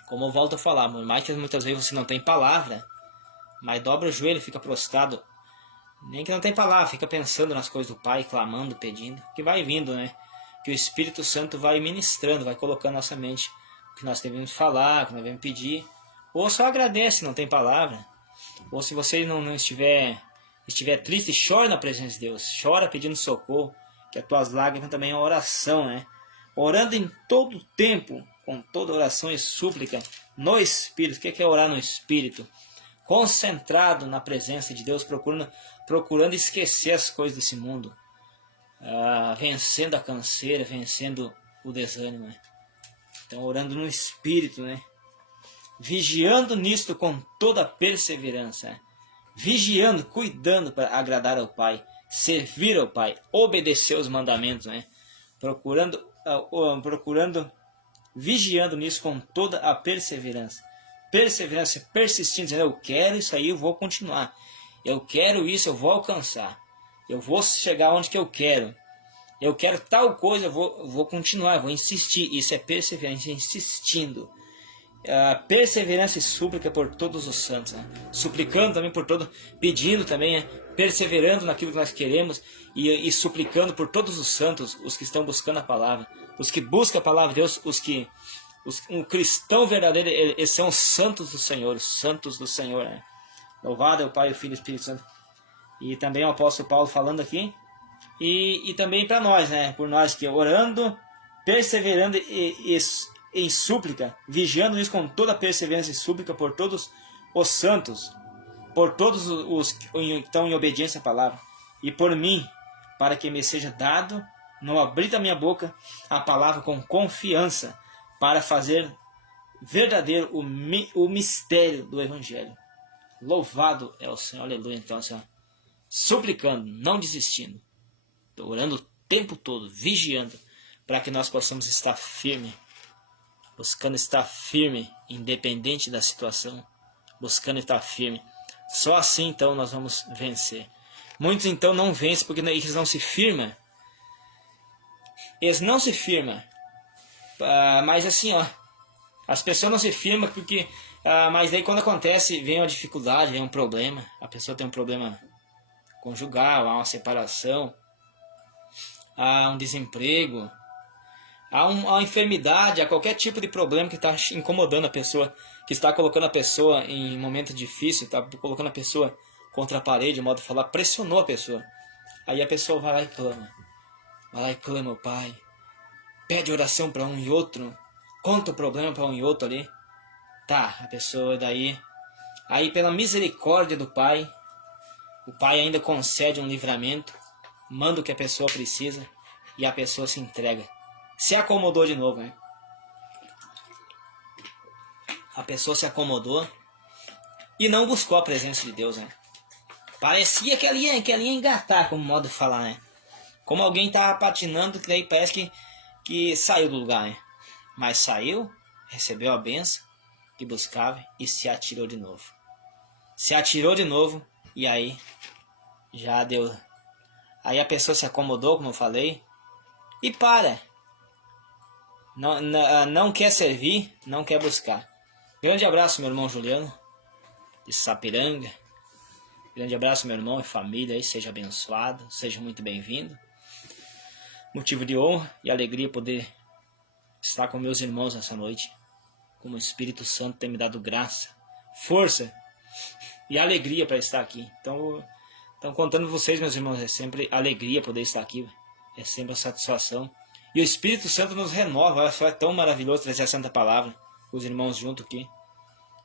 Como eu volto a falar, por mais que muitas vezes você não tem palavra, mas dobra o joelho, fica prostrado. Nem que não tem palavra, fica pensando nas coisas do Pai, clamando, pedindo, que vai vindo, né? Que o Espírito Santo vai ministrando, vai colocando na nossa mente o que nós devemos falar, o que nós devemos pedir. Ou só agradece, não tem palavra. Ou se você não estiver triste, chora na presença de Deus. Chora pedindo socorro, que as tuas lágrimas também é uma oração, né? Orando em todo tempo, com toda oração e súplica, no Espírito. O que é orar no Espírito? Concentrado na presença de Deus, procurando esquecer as coisas desse mundo. Vencendo a canseira, vencendo o desânimo, né? Então orando no Espírito, né? Vigiando nisto com toda perseverança, né? Vigiando, cuidando para agradar ao Pai, servir ao Pai, obedecer os mandamentos, né? Vigiando nisso com toda a perseverança. Perseverança, persistindo, dizendo, eu quero isso aí, eu vou continuar. Eu quero isso, eu vou alcançar. Eu vou chegar onde que eu quero. Eu quero tal coisa, eu vou continuar, eu vou insistir. Isso é perseverança, insistindo. perseverança e súplica por todos os santos, né? Suplicando também por todo, pedindo também, né? Perseverando naquilo que nós queremos e suplicando por todos os santos, os que estão buscando a palavra, os que buscam a palavra de Deus, um cristão verdadeiro, eles são os santos do Senhor, os santos do Senhor, né? Louvado é o Pai, o Filho e o Espírito Santo. E também o apóstolo Paulo falando aqui, e também para nós, né? Por nós que orando, perseverando em súplica, vigiando isso com toda perseverança e súplica por todos os santos, por todos os que estão em obediência à palavra, e por mim, para que me seja dado, não abrir da minha boca a palavra com confiança, para fazer verdadeiro o mistério do Evangelho. Louvado é o Senhor, aleluia. Então, Senhor, suplicando, não desistindo, orando o tempo todo, vigiando, para que nós possamos estar firme, buscando estar firme, independente da situação, buscando estar firme. Só assim, então, nós vamos vencer. Muitos, então, não vencem porque eles não se firmam. Eles não se firmam. Mas assim, ó, as pessoas não se firmam porque... mas daí quando acontece, vem uma dificuldade, vem um problema. A pessoa tem um problema conjugal, há uma separação, há um desemprego, há uma enfermidade, há qualquer tipo de problema que está incomodando a pessoa, que está colocando a pessoa em momento difícil, está colocando a pessoa contra a parede, de modo de falar, pressionou a pessoa. Aí a pessoa vai lá e clama. Vai lá e clama ao Pai. Pede oração para um e outro. Conta o problema para um e outro ali. Tá, a pessoa daí... Aí pela misericórdia do Pai, o Pai ainda concede um livramento, manda o que a pessoa precisa e a pessoa se entrega. Se acomodou de novo, né? A pessoa se acomodou e não buscou a presença de Deus, né? Parecia que ela ia engatar, como modo de falar, né? Como alguém tá patinando, que daí parece que saiu do lugar, né? Mas saiu, recebeu a bênção que buscava e se atirou de novo. Se atirou de novo e aí já deu. Aí a pessoa se acomodou, como eu falei, e para. Não quer servir, não quer buscar. Grande abraço, meu irmão Juliano, de Sapiranga. Grande abraço, meu irmão e família, aí, seja abençoado, seja muito bem-vindo. Motivo de honra e alegria poder estar com meus irmãos nessa noite. Como o Espírito Santo tem me dado graça, força e alegria para estar aqui. Então, contando com vocês, meus irmãos, é sempre alegria poder estar aqui. É sempre uma satisfação. E o Espírito Santo nos renova. Olha só, é tão maravilhoso trazer a Santa Palavra, os irmãos juntos aqui.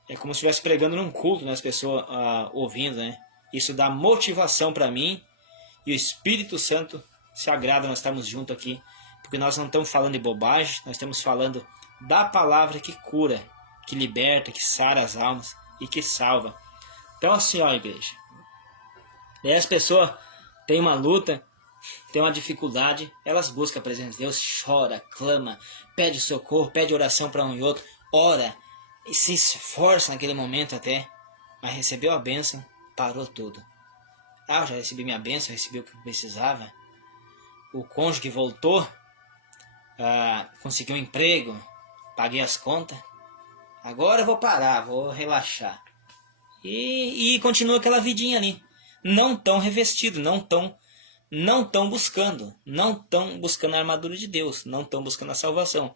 É como se estivesse pregando num culto, né, as pessoas ouvindo, né? Isso dá motivação para mim. E o Espírito Santo se agrada nós estarmos juntos aqui. Porque nós não estamos falando de bobagem, nós estamos falando da palavra que cura, que liberta, que sara as almas e que salva. Então assim, ó, igreja. E aí as pessoas têm uma luta, têm uma dificuldade, elas buscam a presença de Deus, chora, clama, pede socorro, pede oração para um e outro, ora e se esforça naquele momento até, mas recebeu a bênção, parou tudo. Eu já recebi minha bênção, recebi o que eu precisava. O cônjuge voltou, consegui um emprego, paguei as contas, agora eu vou parar, vou relaxar. E continua aquela vidinha ali. Não tão revestido, não tão buscando a armadura de Deus, não estão buscando a salvação.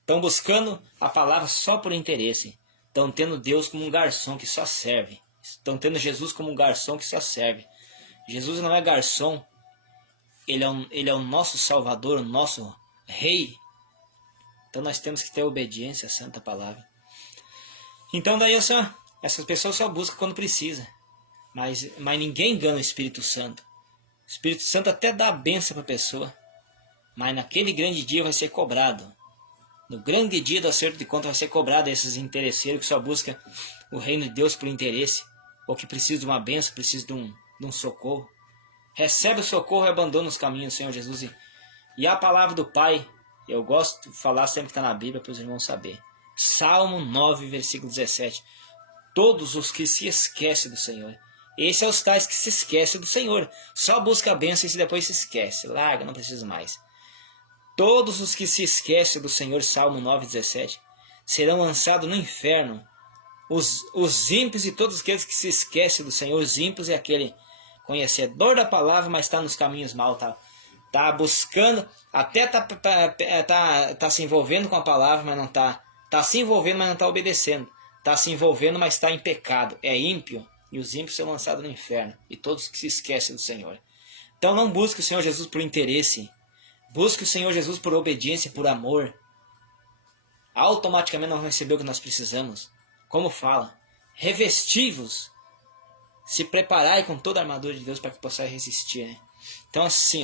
Estão buscando a palavra só por interesse. Estão tendo Deus como um garçom que só serve. Estão tendo Jesus como um garçom que só serve. Jesus não é garçom, ele é o nosso Salvador, o nosso Rei. Então nós temos que ter obediência à Santa Palavra. Então daí essas pessoas só buscam quando precisa. Mas ninguém engana o Espírito Santo. O Espírito Santo até dá a bênção para a pessoa, mas naquele grande dia vai ser cobrado. No grande dia do acerto de contas vai ser cobrado a esses interesseiros que só buscam o reino de Deus por interesse, ou que precisam de uma bênção, precisam de um socorro. Recebe o socorro e abandona os caminhos do Senhor Jesus. E a palavra do Pai, eu gosto de falar sempre que está na Bíblia para os irmãos saberem. Salmo 9, versículo 17. Todos os que se esquecem do Senhor. Esse é os tais que se esquecem do Senhor. Só busca a bênção e depois se esquece. Larga, não preciso mais. Todos os que se esquecem do Senhor, Salmo 9, 17, serão lançados no inferno. Os ímpios e todos aqueles que se esquecem do Senhor. Os ímpios é aquele conhecedor da palavra, mas está nos caminhos mal, tá buscando, até tá se envolvendo com a palavra, mas não tá se envolvendo, mas não está obedecendo, tá se envolvendo, mas está em pecado, é ímpio, e os ímpios são lançados no inferno, e todos que se esquecem do Senhor. Então não busque o Senhor Jesus por interesse, busque o Senhor Jesus por obediência, por amor. Automaticamente nós vamos receber o que nós precisamos. Como fala, revesti-vos, se preparai com toda a armadura de Deus para que possais resistir. Né? Então assim,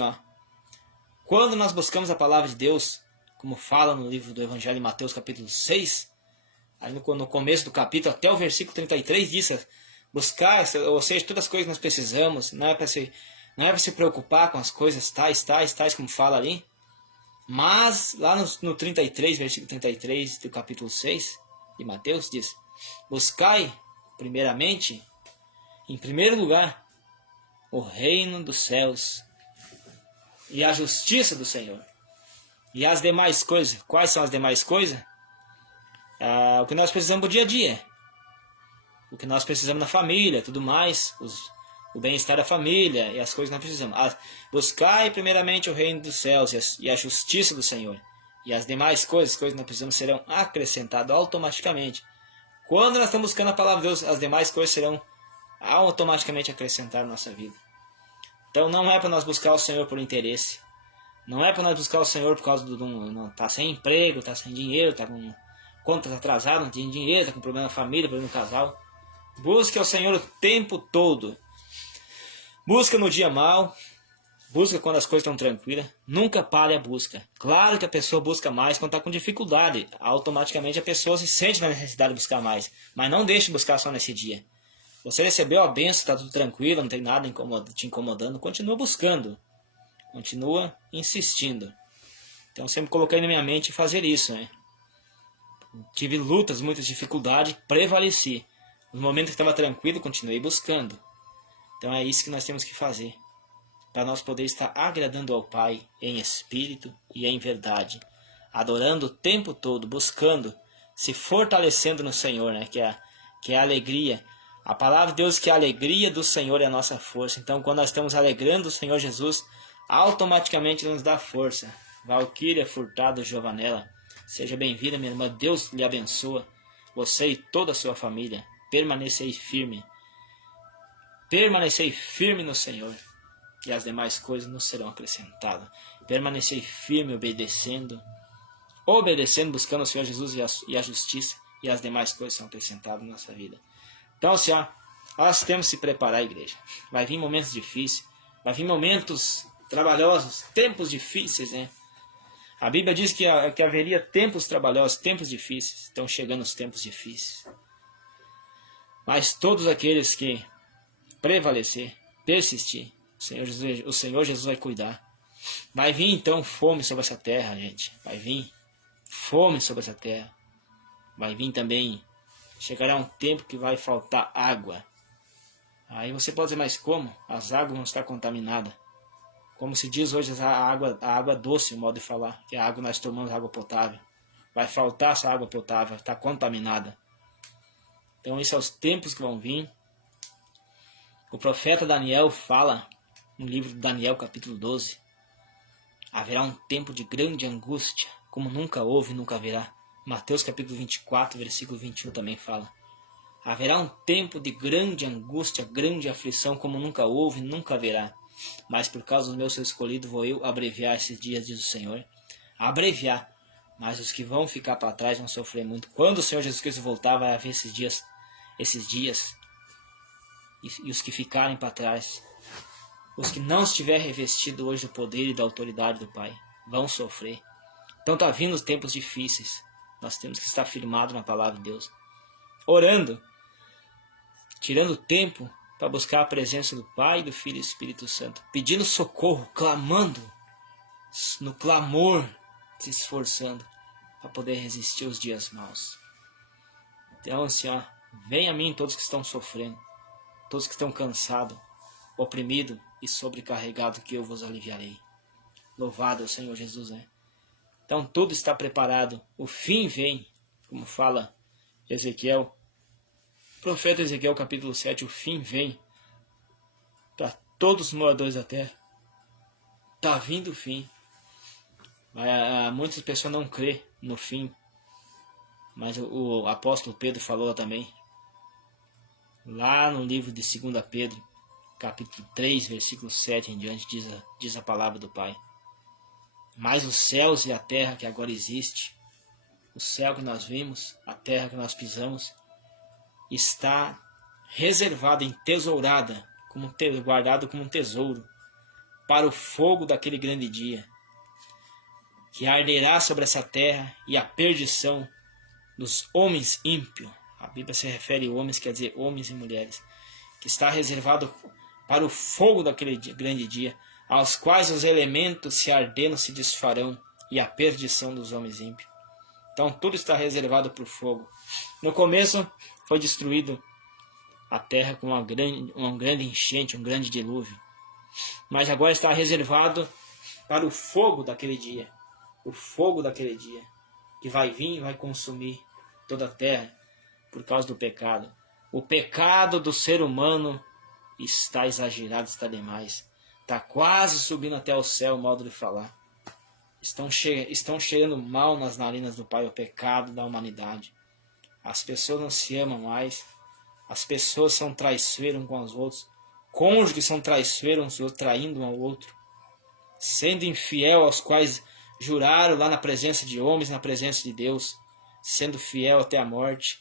quando nós buscamos a palavra de Deus, como fala no livro do Evangelho de Mateus capítulo 6, aí no começo do capítulo até o versículo 33 diz, buscar, ou seja, todas as coisas que nós precisamos, não é para se preocupar com as coisas tais, como fala ali, mas lá no 33, versículo 33 do capítulo 6 de Mateus diz, buscai primeiramente, em primeiro lugar, o reino dos céus e a justiça do Senhor. E as demais coisas, quais são as demais coisas? O que nós precisamos do dia a dia. O que nós precisamos na família, tudo mais, o bem-estar da família e as coisas que nós precisamos. Buscai primeiramente o reino dos céus e a justiça do Senhor. E as demais coisas que nós precisamos serão acrescentadas automaticamente. Quando nós estamos buscando a palavra de Deus, as demais coisas serão automaticamente acrescentadas na nossa vida. Então não é para nós buscar o Senhor por interesse. Não é para nós buscar o Senhor por causa não tá sem emprego, tá sem dinheiro, tá com contas atrasadas, não tem dinheiro, tá com problema na família, problema no casal. Busque ao Senhor o tempo todo. Busca no dia mal. Busca quando as coisas estão tranquilas. Nunca pare a busca. Claro que a pessoa busca mais quando está com dificuldade. Automaticamente a pessoa se sente na necessidade de buscar mais. Mas não deixe de buscar só nesse dia. Você recebeu a bênção, está tudo tranquilo, não tem nada te incomodando. Continua buscando. Continua insistindo. Então sempre coloquei na minha mente fazer isso. Né? Tive lutas, muitas dificuldades, prevaleci. No momento que estava tranquilo, continuei buscando. Então é isso que nós temos que fazer. Para nós poder estar agradando ao Pai em espírito e em verdade. Adorando o tempo todo, buscando, se fortalecendo no Senhor, né? que é a alegria. A palavra de Deus diz que a alegria do Senhor é a nossa força. Então quando nós estamos alegrando o Senhor Jesus, automaticamente nos dá força. Valquíria Furtado Giovanella, seja bem-vinda, minha irmã. Deus lhe abençoa. Você e toda a sua família. Permanecei firme. Permanecei firme no Senhor. E as demais coisas não serão acrescentadas. Permanecei firme, obedecendo, buscando o Senhor Jesus e a justiça, e as demais coisas são acrescentadas na nossa vida. Então, Senhor, nós temos que se preparar, igreja. Vai vir momentos difíceis, vai vir momentos trabalhosos, tempos difíceis, né? A Bíblia diz que haveria tempos trabalhosos, tempos difíceis. Estão chegando os tempos difíceis. Mas todos aqueles que prevalecer, persistir, o Senhor Jesus vai cuidar. Vai vir então fome sobre essa terra, gente. Vai vir fome sobre essa terra. Vai vir também, chegará um tempo que vai faltar água. Aí você pode dizer, mas como? As águas vão estar contaminadas. Como se diz hoje a água doce, o modo de falar, que a água nós tomamos água potável. Vai faltar essa água potável, está contaminada. Então esses são os tempos que vão vir. O profeta Daniel fala, no livro de Daniel capítulo 12, haverá um tempo de grande angústia, como nunca houve e nunca haverá. Mateus capítulo 24, versículo 21 também fala. Haverá um tempo de grande angústia, grande aflição, como nunca houve e nunca haverá. Mas por causa do meu ser escolhido, vou eu abreviar esses dias, diz o Senhor. Abreviar. Mas os que vão ficar para trás vão sofrer muito. Quando o Senhor Jesus Cristo voltar, vai haver esses dias. E os que ficarem para trás, os que não estiverem revestidos hoje do poder e da autoridade do Pai, vão sofrer. Então está vindo os tempos difíceis. Nós temos que estar firmados na palavra de Deus. Orando. Tirando tempo para buscar a presença do Pai, do Filho e do Espírito Santo. Pedindo socorro, clamando. No clamor, se esforçando para poder resistir aos dias maus. Então, Senhor, venha a mim todos que estão sofrendo, todos que estão cansados, oprimidos e sobrecarregados, que eu vos aliviarei. Louvado é o Senhor Jesus, né? Então tudo está preparado, o fim vem, como fala Ezequiel, o profeta Ezequiel capítulo 7, o fim vem para todos os moradores da terra. Está vindo o fim. Muitas pessoas não crê no fim, mas o apóstolo Pedro falou também, lá no livro de 2 Pedro, capítulo 3, versículo 7 em diante, diz a palavra do Pai. Mas os céus e a terra que agora existe, o céu que nós vimos, a terra que nós pisamos, está reservada, entesourada, guardado como um tesouro, para o fogo daquele grande dia, que arderá sobre essa terra, e a perdição dos homens ímpios. A Bíblia se refere a homens, quer dizer homens e mulheres, que está reservado para o fogo daquele grande dia, aos quais os elementos se ardendo se desfarão, e a perdição dos homens ímpios. Então tudo está reservado para o fogo. No começo foi destruído a terra com uma grande enchente, um grande dilúvio. Mas agora está reservado para o fogo daquele dia. O fogo daquele dia, que vai vir e vai consumir toda a terra por causa do pecado. O pecado do ser humano está exagerado, está demais. Está quase subindo até o céu, o modo de falar. Estão cheirando mal nas narinas do Pai, o pecado da humanidade. As pessoas não se amam mais. As pessoas são traiçoeiras uns com os outros. Cônjuges são traiçoeiros uns outros, traindo um ao outro. Sendo infiel aos quais juraram lá na presença de homens, na presença de Deus. Sendo fiel até a morte.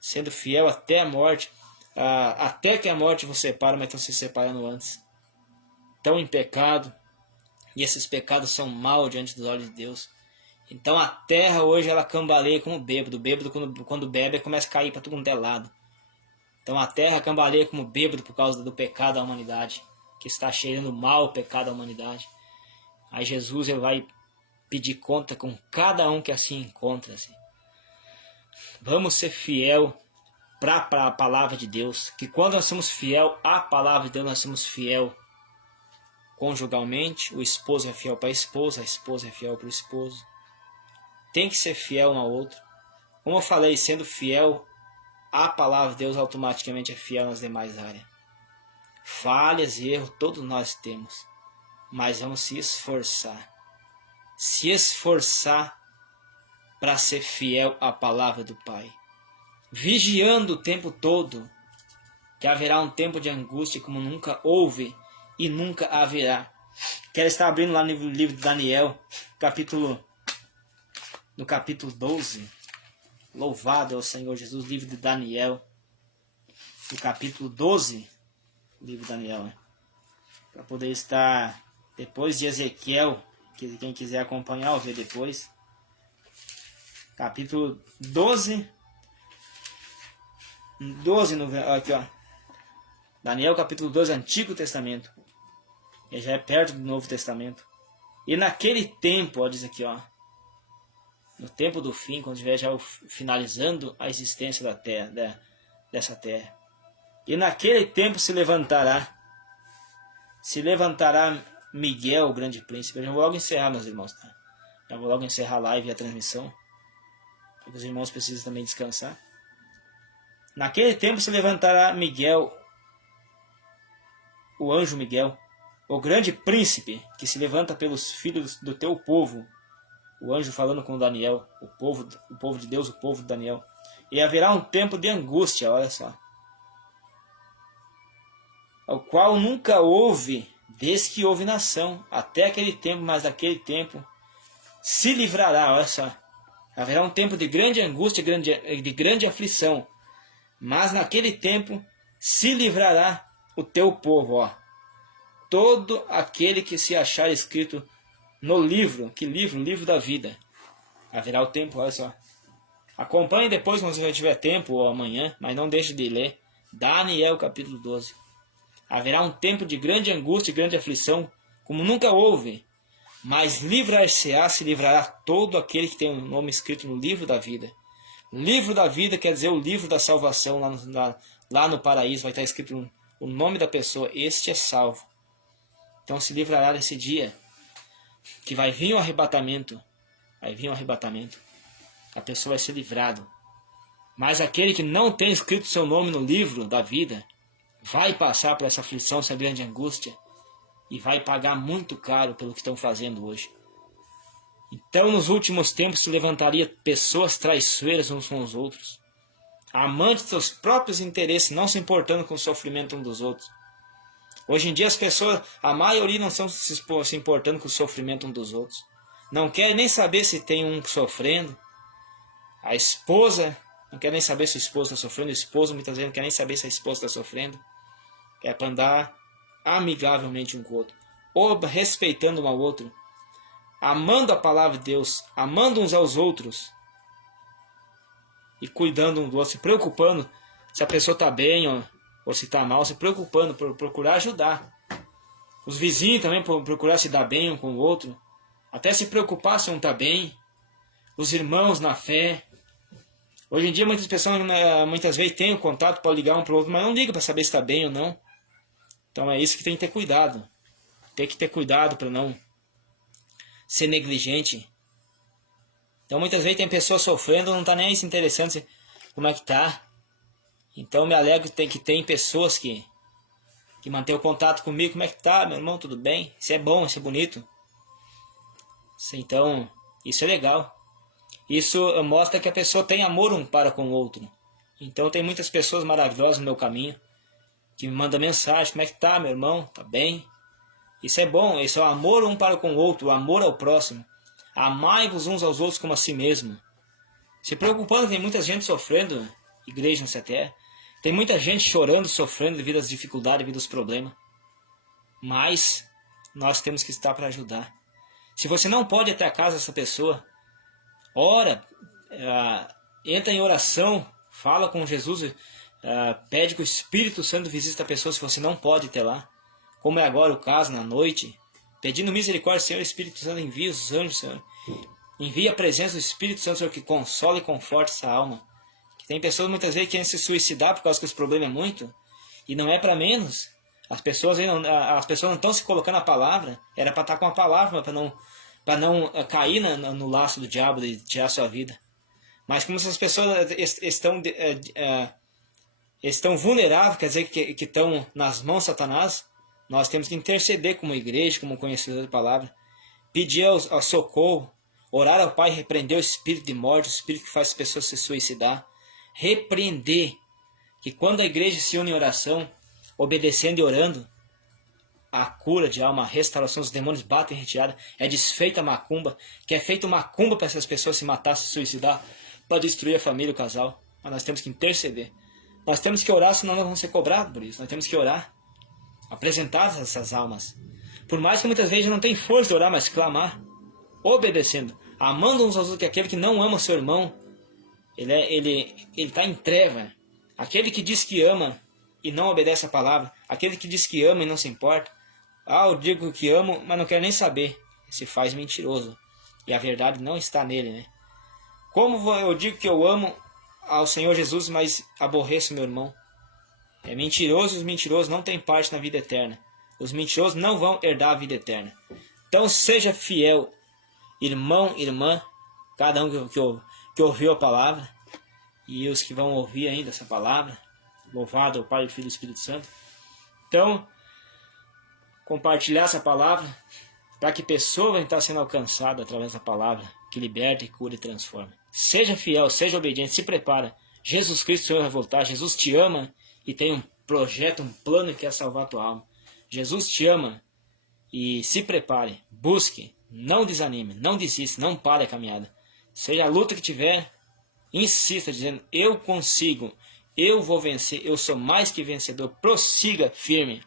Sendo fiel até a morte. Até que a morte vos separa, mas estão se separando antes. Estão em pecado. E esses pecados são mal diante dos olhos de Deus. Então a terra hoje ela cambaleia como bêbado. O bêbado quando bebe começa a cair para todo mundo é lado. Então a terra cambaleia como bêbado por causa do pecado da humanidade, que está cheirando mal o pecado da humanidade. Aí Jesus ele vai pedir conta com cada um que assim encontra-se. Vamos ser fiel para a palavra de Deus. Que quando nós somos fiel à palavra de Deus, nós somos fiel conjugalmente. O esposo é fiel para a esposa é fiel para o esposo. Tem que ser fiel um ao outro. Como eu falei, sendo fiel à palavra de Deus, automaticamente é fiel nas demais áreas. Falhas e erros todos nós temos. Mas vamos se esforçar. Se esforçar para ser fiel à palavra do Pai. Vigiando o tempo todo, que haverá um tempo de angústia como nunca houve e nunca haverá. Quero estar abrindo lá no livro de Daniel, no capítulo 12. Louvado é o Senhor Jesus, livro de Daniel, no capítulo 12, livro de Daniel, né? Para poder estar depois de Ezequiel, que quem quiser acompanhar ou ver depois. Capítulo 12, aqui ó, Daniel capítulo 12, Antigo Testamento, e já é perto do Novo Testamento. E naquele tempo, ó, diz aqui ó, no tempo do fim, quando estiver já finalizando a existência da terra, dessa terra. E naquele tempo se levantará Miguel, o grande príncipe. Eu já vou logo encerrar, meus irmãos, tá? Já vou logo encerrar a live e a transmissão, porque os irmãos precisam também descansar. Naquele tempo se levantará Miguel, o anjo Miguel, o grande príncipe, que se levanta pelos filhos do teu povo. O anjo falando com Daniel, o povo de Deus, o povo de Daniel. E haverá um tempo de angústia, olha só, o qual nunca houve, desde que houve nação, até aquele tempo, mas daquele tempo se livrará, olha só. Haverá um tempo de grande angústia, de grande aflição, mas naquele tempo se livrará o teu povo, ó. Todo aquele que se achar escrito no livro, que livro? O livro da vida. Haverá o tempo, olha só. Acompanhe depois quando você tiver tempo ou amanhã, mas não deixe de ler Daniel capítulo 12. Haverá um tempo de grande angústia e grande aflição, como nunca houve, mas livrar-se-á, se livrará todo aquele que tem um nome escrito no livro da vida. Livro da vida quer dizer o livro da salvação, lá no paraíso vai estar escrito o nome da pessoa, este é salvo. Então se livrará desse dia, que vai vir o arrebatamento. Vai vir o arrebatamento. a pessoa vai ser livrada. Mas aquele que não tem escrito seu nome no livro da vida, vai passar por essa aflição, essa grande angústia, e vai pagar muito caro pelo que estão fazendo hoje. Então, nos últimos tempos, se levantaria pessoas traiçoeiras uns com os outros, amantes dos seus próprios interesses, não se importando com o sofrimento uns dos outros. Hoje em dia as pessoas, a maioria não estão se importando com o sofrimento uns dos outros. Não quer nem saber se tem um sofrendo. A esposa não quer nem saber se o esposo está sofrendo. O esposo muitas vezes não quer nem saber se a esposa está sofrendo. É para andar amigavelmente um com o outro, ou respeitando um ao outro, amando a palavra de Deus, amando uns aos outros e cuidando um do outro, se preocupando se a pessoa está bem ou se está mal, se preocupando por procurar ajudar. Os vizinhos também procurar se dar bem um com o outro, até se preocupar se um está bem. Os irmãos na fé. Hoje em dia muitas pessoas muitas vezes têm o contato para ligar um para o outro, mas não liga para saber se está bem ou não. Então é isso que tem que ter cuidado. Tem que ter cuidado para não ser negligente. Então muitas vezes tem pessoas sofrendo, não está nem se interessando como é que está. Então me alegro que tem pessoas que mantêm o contato comigo. Como é que está, meu irmão? Tudo bem? Isso é bom, isso é bonito. Então, isso é legal. Isso mostra que a pessoa tem amor um para com o outro. Então tem muitas pessoas maravilhosas no meu caminho que me mandam mensagem. Como é que está, meu irmão? Tá bem? Isso é bom. Isso é o amor um para com o outro, o amor ao próximo. Amai-vos uns aos outros como a si mesmo. Se preocupando, tem muita gente sofrendo, igreja no CTE. Tem muita gente chorando, sofrendo devido às dificuldades, devido aos problemas. Mas nós temos que estar para ajudar. Se você não pode ir até a casa dessa pessoa, ora, entra em oração, fala com Jesus, pede que o Espírito Santo visite a pessoa se você não pode ir até lá. Como é agora o caso na noite, pedindo misericórdia, Senhor, Espírito Santo, envia os anjos, Senhor. Envia a presença do Espírito Santo, Senhor, que consola e conforta essa alma. Tem pessoas muitas vezes que querem se suicidar por causa que esse problema é muito. E não é para menos. As pessoas não estão se colocando a palavra. Era para estar com a palavra, para não cair no laço do diabo de tirar a sua vida. Mas como essas pessoas estão vulneráveis, quer dizer que estão nas mãos de Satanás, nós temos que interceder como igreja, como conhecedor da palavra, pedir ao socorro, orar ao Pai, repreender o espírito de morte, o espírito que faz as pessoas se suicidar, repreender, que quando a igreja se une em oração, obedecendo e orando, a cura de alma, a restauração, os demônios batem em retirada, é desfeita a macumba, que é feita macumba para essas pessoas se matar, se suicidar, para destruir a família, o casal. Mas nós temos que interceder. Nós temos que orar, senão nós vamos ser cobrados por isso. Nós temos que orar, apresentar essas almas. Por mais que muitas vezes não tem força de orar, mas clamar, obedecendo, amando uns aos outros, que aquele que não ama seu irmão, ele está em treva. Aquele que diz que ama e não obedece a palavra, aquele que diz que ama e não se importa, eu digo que amo, mas não quero nem saber, se faz mentiroso, e a verdade não está nele, né? Como eu digo que eu amo ao Senhor Jesus, mas aborreço meu irmão? É mentiroso, os mentirosos não têm parte na vida eterna. Os mentirosos não vão herdar a vida eterna. Então seja fiel, irmão, irmã, cada um que ouviu a palavra, e os que vão ouvir ainda essa palavra. Louvado ao Pai, Filho e Espírito Santo. Então, compartilhar essa palavra para que pessoas venham estar sendo alcançadas através da palavra que liberta, e cura e transforma. Seja fiel, seja obediente, se prepara. Jesus Cristo, o Senhor, vai voltar. Jesus te ama e tem um projeto, um plano que quer salvar a tua alma. Jesus te ama e se prepare, busque, não desanime, não desista, não pare a caminhada. Seja a luta que tiver, insista dizendo, eu consigo, eu vou vencer, eu sou mais que vencedor. Prossiga firme,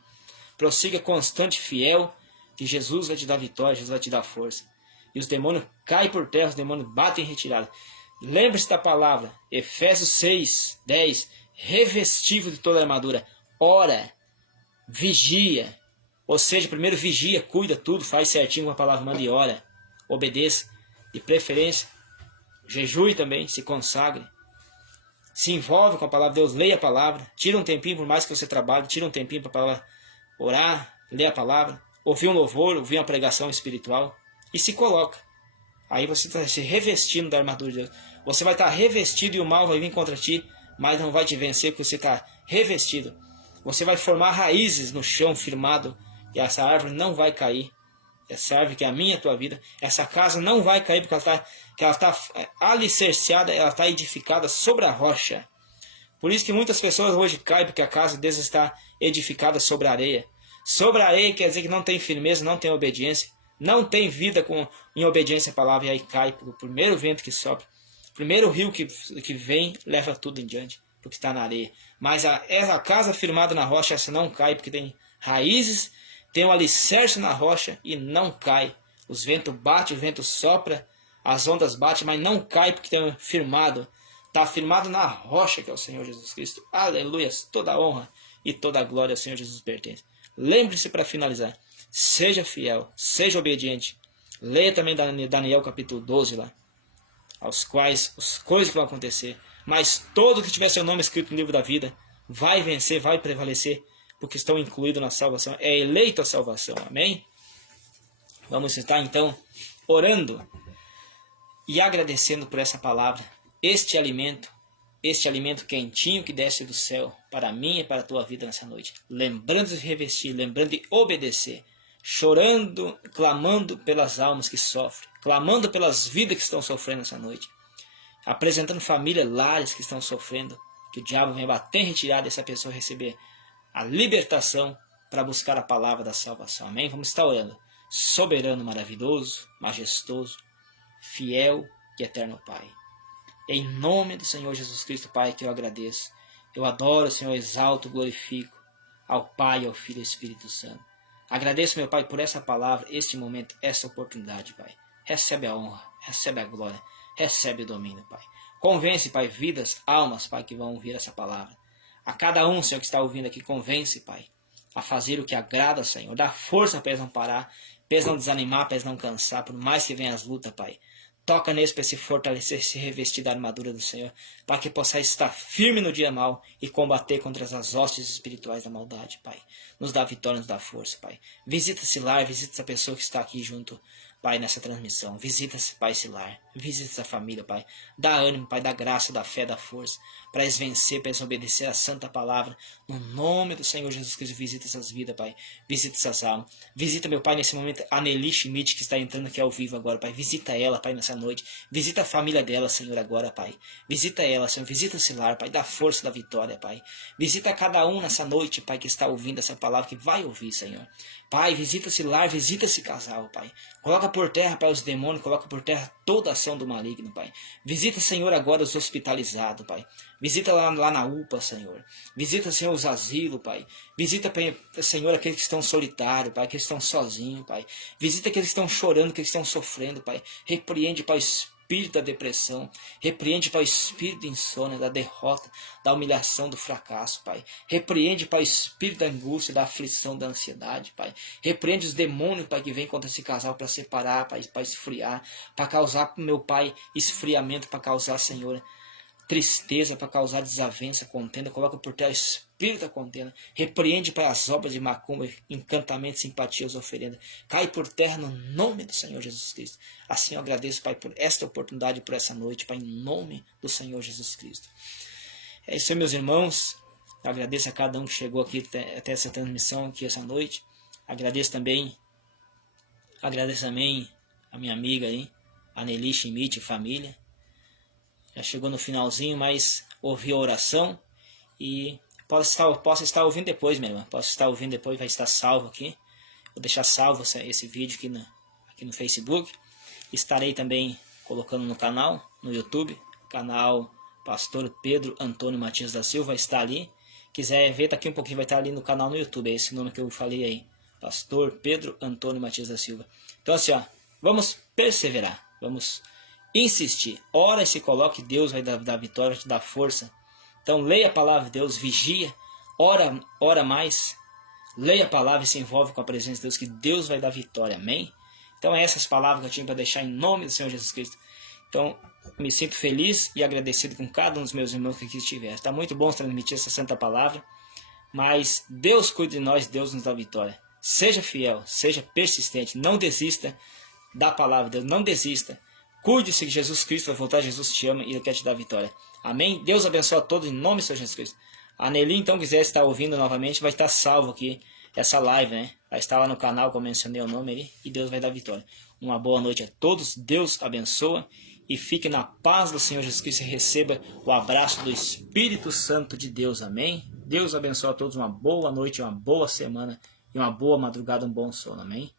prossiga constante, fiel, que Jesus vai te dar vitória, Jesus vai te dar força. E os demônios caem por terra, os demônios batem em retirada. Lembre-se da palavra, Efésios 6, 10, revestido de toda a armadura. Ora, vigia, ou seja, primeiro vigia, cuida tudo, faz certinho com a palavra, manda e ora, obedeça, de preferência, jejue também, se consagre, se envolve com a palavra de Deus, leia a palavra, tira um tempinho, por mais que você trabalhe, tira um tempinho para orar, ler a palavra, ouvir um louvor, ouvir uma pregação espiritual, e se coloca. Aí você está se revestindo da armadura de Deus. Você vai estar revestido e o mal vai vir contra ti, mas não vai te vencer porque você está revestido. Você vai formar raízes no chão firmado e essa árvore não vai cair. Essa árvore que é a minha e a tua vida, essa casa não vai cair porque ela está alicerciada, ela está edificada sobre a rocha. Por isso que muitas pessoas hoje caem porque a casa deles está edificada sobre a areia. Sobre a areia quer dizer que não tem firmeza, não tem obediência, não tem vida em obediência à palavra, e aí cai pelo primeiro vento que sopra. O primeiro rio que vem leva tudo em diante, porque está na areia. Mas a casa firmada na rocha, essa não cai, porque tem raízes, tem um alicerce na rocha e não cai. Os ventos batem, o vento sopra, as ondas batem, mas não cai porque tem firmado. Está firmado na rocha que é o Senhor Jesus Cristo. Aleluia! Toda a honra e toda a glória ao Senhor Jesus pertence. Lembre-se para finalizar. Seja fiel, seja obediente. Leia também Daniel capítulo 12 lá. Aos quais as coisas que vão acontecer. Mas todo que tiver seu nome escrito no livro da vida vai vencer, vai prevalecer, porque estão incluídos na salvação. É eleito a salvação. Amém? Vamos estar então orando e agradecendo por essa palavra. Este alimento quentinho que desce do céu para mim e para a tua vida nessa noite. Lembrando de revestir, lembrando de obedecer. Chorando, clamando pelas almas que sofrem. Clamando pelas vidas que estão sofrendo essa noite. Apresentando famílias, lares que estão sofrendo. Que o diabo venha bater em retirada e essa pessoa receber a libertação para buscar a palavra da salvação. Amém? Vamos estar orando. Soberano, maravilhoso, majestoso, fiel e eterno Pai. Em nome do Senhor Jesus Cristo, Pai, que eu agradeço. Eu adoro, Senhor, exalto, glorifico ao Pai, ao Filho e ao Espírito Santo. Agradeço, meu Pai, por essa palavra, este momento, essa oportunidade, Pai. Recebe a honra, recebe a glória, recebe o domínio, Pai. Convence, Pai, vidas, almas, Pai, que vão ouvir essa palavra. A cada um, Senhor, que está ouvindo aqui, convence, Pai, a fazer o que agrada, Senhor. Dá força para eles não parar, para eles não desanimar, para eles não cansar, por mais que venham as lutas, Pai. Toca neles para se fortalecer, se revestir da armadura do Senhor, para que possa estar firme no dia mau e combater contra as hostes espirituais da maldade, Pai. Nos dá vitória, nos dá força, Pai. Visita esse lar, visita essa pessoa que está aqui junto, Pai, nessa transmissão. Visita, Pai, esse lar. Visita essa família, Pai. Dá ânimo, Pai, dá graça, dá fé, dá força, para eles vencer, para eles obedecer a santa palavra. No nome do Senhor Jesus Cristo, visita essas vidas, Pai. Visita essas almas. Visita, meu Pai, nesse momento, a Nelly Schmidt, que está entrando aqui ao vivo agora, Pai. Visita ela, Pai, nessa noite. Visita a família dela, Senhor, agora, Pai. Visita ela, Senhor. Visita esse lar, Pai. Dá força, da vitória, Pai. Visita cada um nessa noite, Pai, que está ouvindo essa palavra, que vai ouvir, Senhor. Pai, visita esse lar, visita esse casal, Pai. Coloca por terra, Pai, os demônios, coloca por terra toda a ação do maligno, Pai. Visita, Senhor, agora os hospitalizados, Pai. Visita lá na UPA, Senhor. Visita, Senhor, os asilos, Pai. Visita, Senhor, aqueles que estão solitários, Pai, aqueles que estão sozinhos, Pai. Visita aqueles que estão chorando, aqueles que estão sofrendo, Pai. Repreende, Pai, o espírito da depressão. Repreende, Pai, o espírito da insônia, da derrota, da humilhação, do fracasso, Pai. Repreende, Pai, o espírito da angústia, da aflição, da ansiedade, Pai. Repreende os demônios, Pai, que vêm contra esse casal para separar, Pai, para esfriar, para causar, meu Pai, esfriamento, para causar, Senhor, tristeza, para causar desavença, contenda. Coloca por terra o espírito da contenda. Repreende, Pai, as obras de macumba, encantamento, simpatias, oferendas. Cai por terra no nome do Senhor Jesus Cristo. Assim eu agradeço, Pai, por esta oportunidade, por essa noite, Pai, em nome do Senhor Jesus Cristo. É isso aí, meus irmãos. Eu agradeço a cada um que chegou aqui até essa transmissão aqui essa noite. Agradeço também a minha amiga aí, a Nelly Schmidt, família. Já chegou no finalzinho, mas ouviu a oração e posso estar ouvindo depois, minha irmã. Posso estar ouvindo depois, vai estar salvo aqui. Vou deixar salvo esse vídeo aqui no Facebook. Estarei também colocando no canal, no YouTube, canal Pastor Pedro Antônio Matias da Silva, está ali. Quiser ver, daqui um pouquinho vai estar ali no canal no YouTube, é esse nome que eu falei aí. Pastor Pedro Antônio Matias da Silva. Então assim, ó, vamos perseverar, vamos insistir. Ora e se coloque, Deus vai dar vitória, te dar força. Então leia a palavra de Deus, vigia, ora mais, leia a palavra e se envolve com a presença de Deus, que Deus vai dar vitória, amém? Então essas palavras que eu tinha para deixar em nome do Senhor Jesus Cristo. Então me sinto feliz e agradecido com cada um dos meus irmãos que aqui estiver. Está muito bom transmitir essa santa palavra, mas Deus cuida de nós, Deus nos dá vitória. Seja fiel, seja persistente, não desista da palavra de Deus, não desista. Cuide-se que Jesus Cristo vai voltar, Jesus te ama e Ele quer te dar vitória. Amém? Deus abençoe a todos em nome do Senhor Jesus Cristo. A Nelly, então, quiser estar ouvindo novamente, vai estar salvo aqui essa live, né? Vai estar lá no canal, como eu mencionei o nome ali, e Deus vai dar vitória. Uma boa noite a todos, Deus abençoa e fique na paz do Senhor Jesus Cristo e receba o abraço do Espírito Santo de Deus. Amém? Deus abençoe a todos, uma boa noite, uma boa semana e uma boa madrugada, um bom sono. Amém?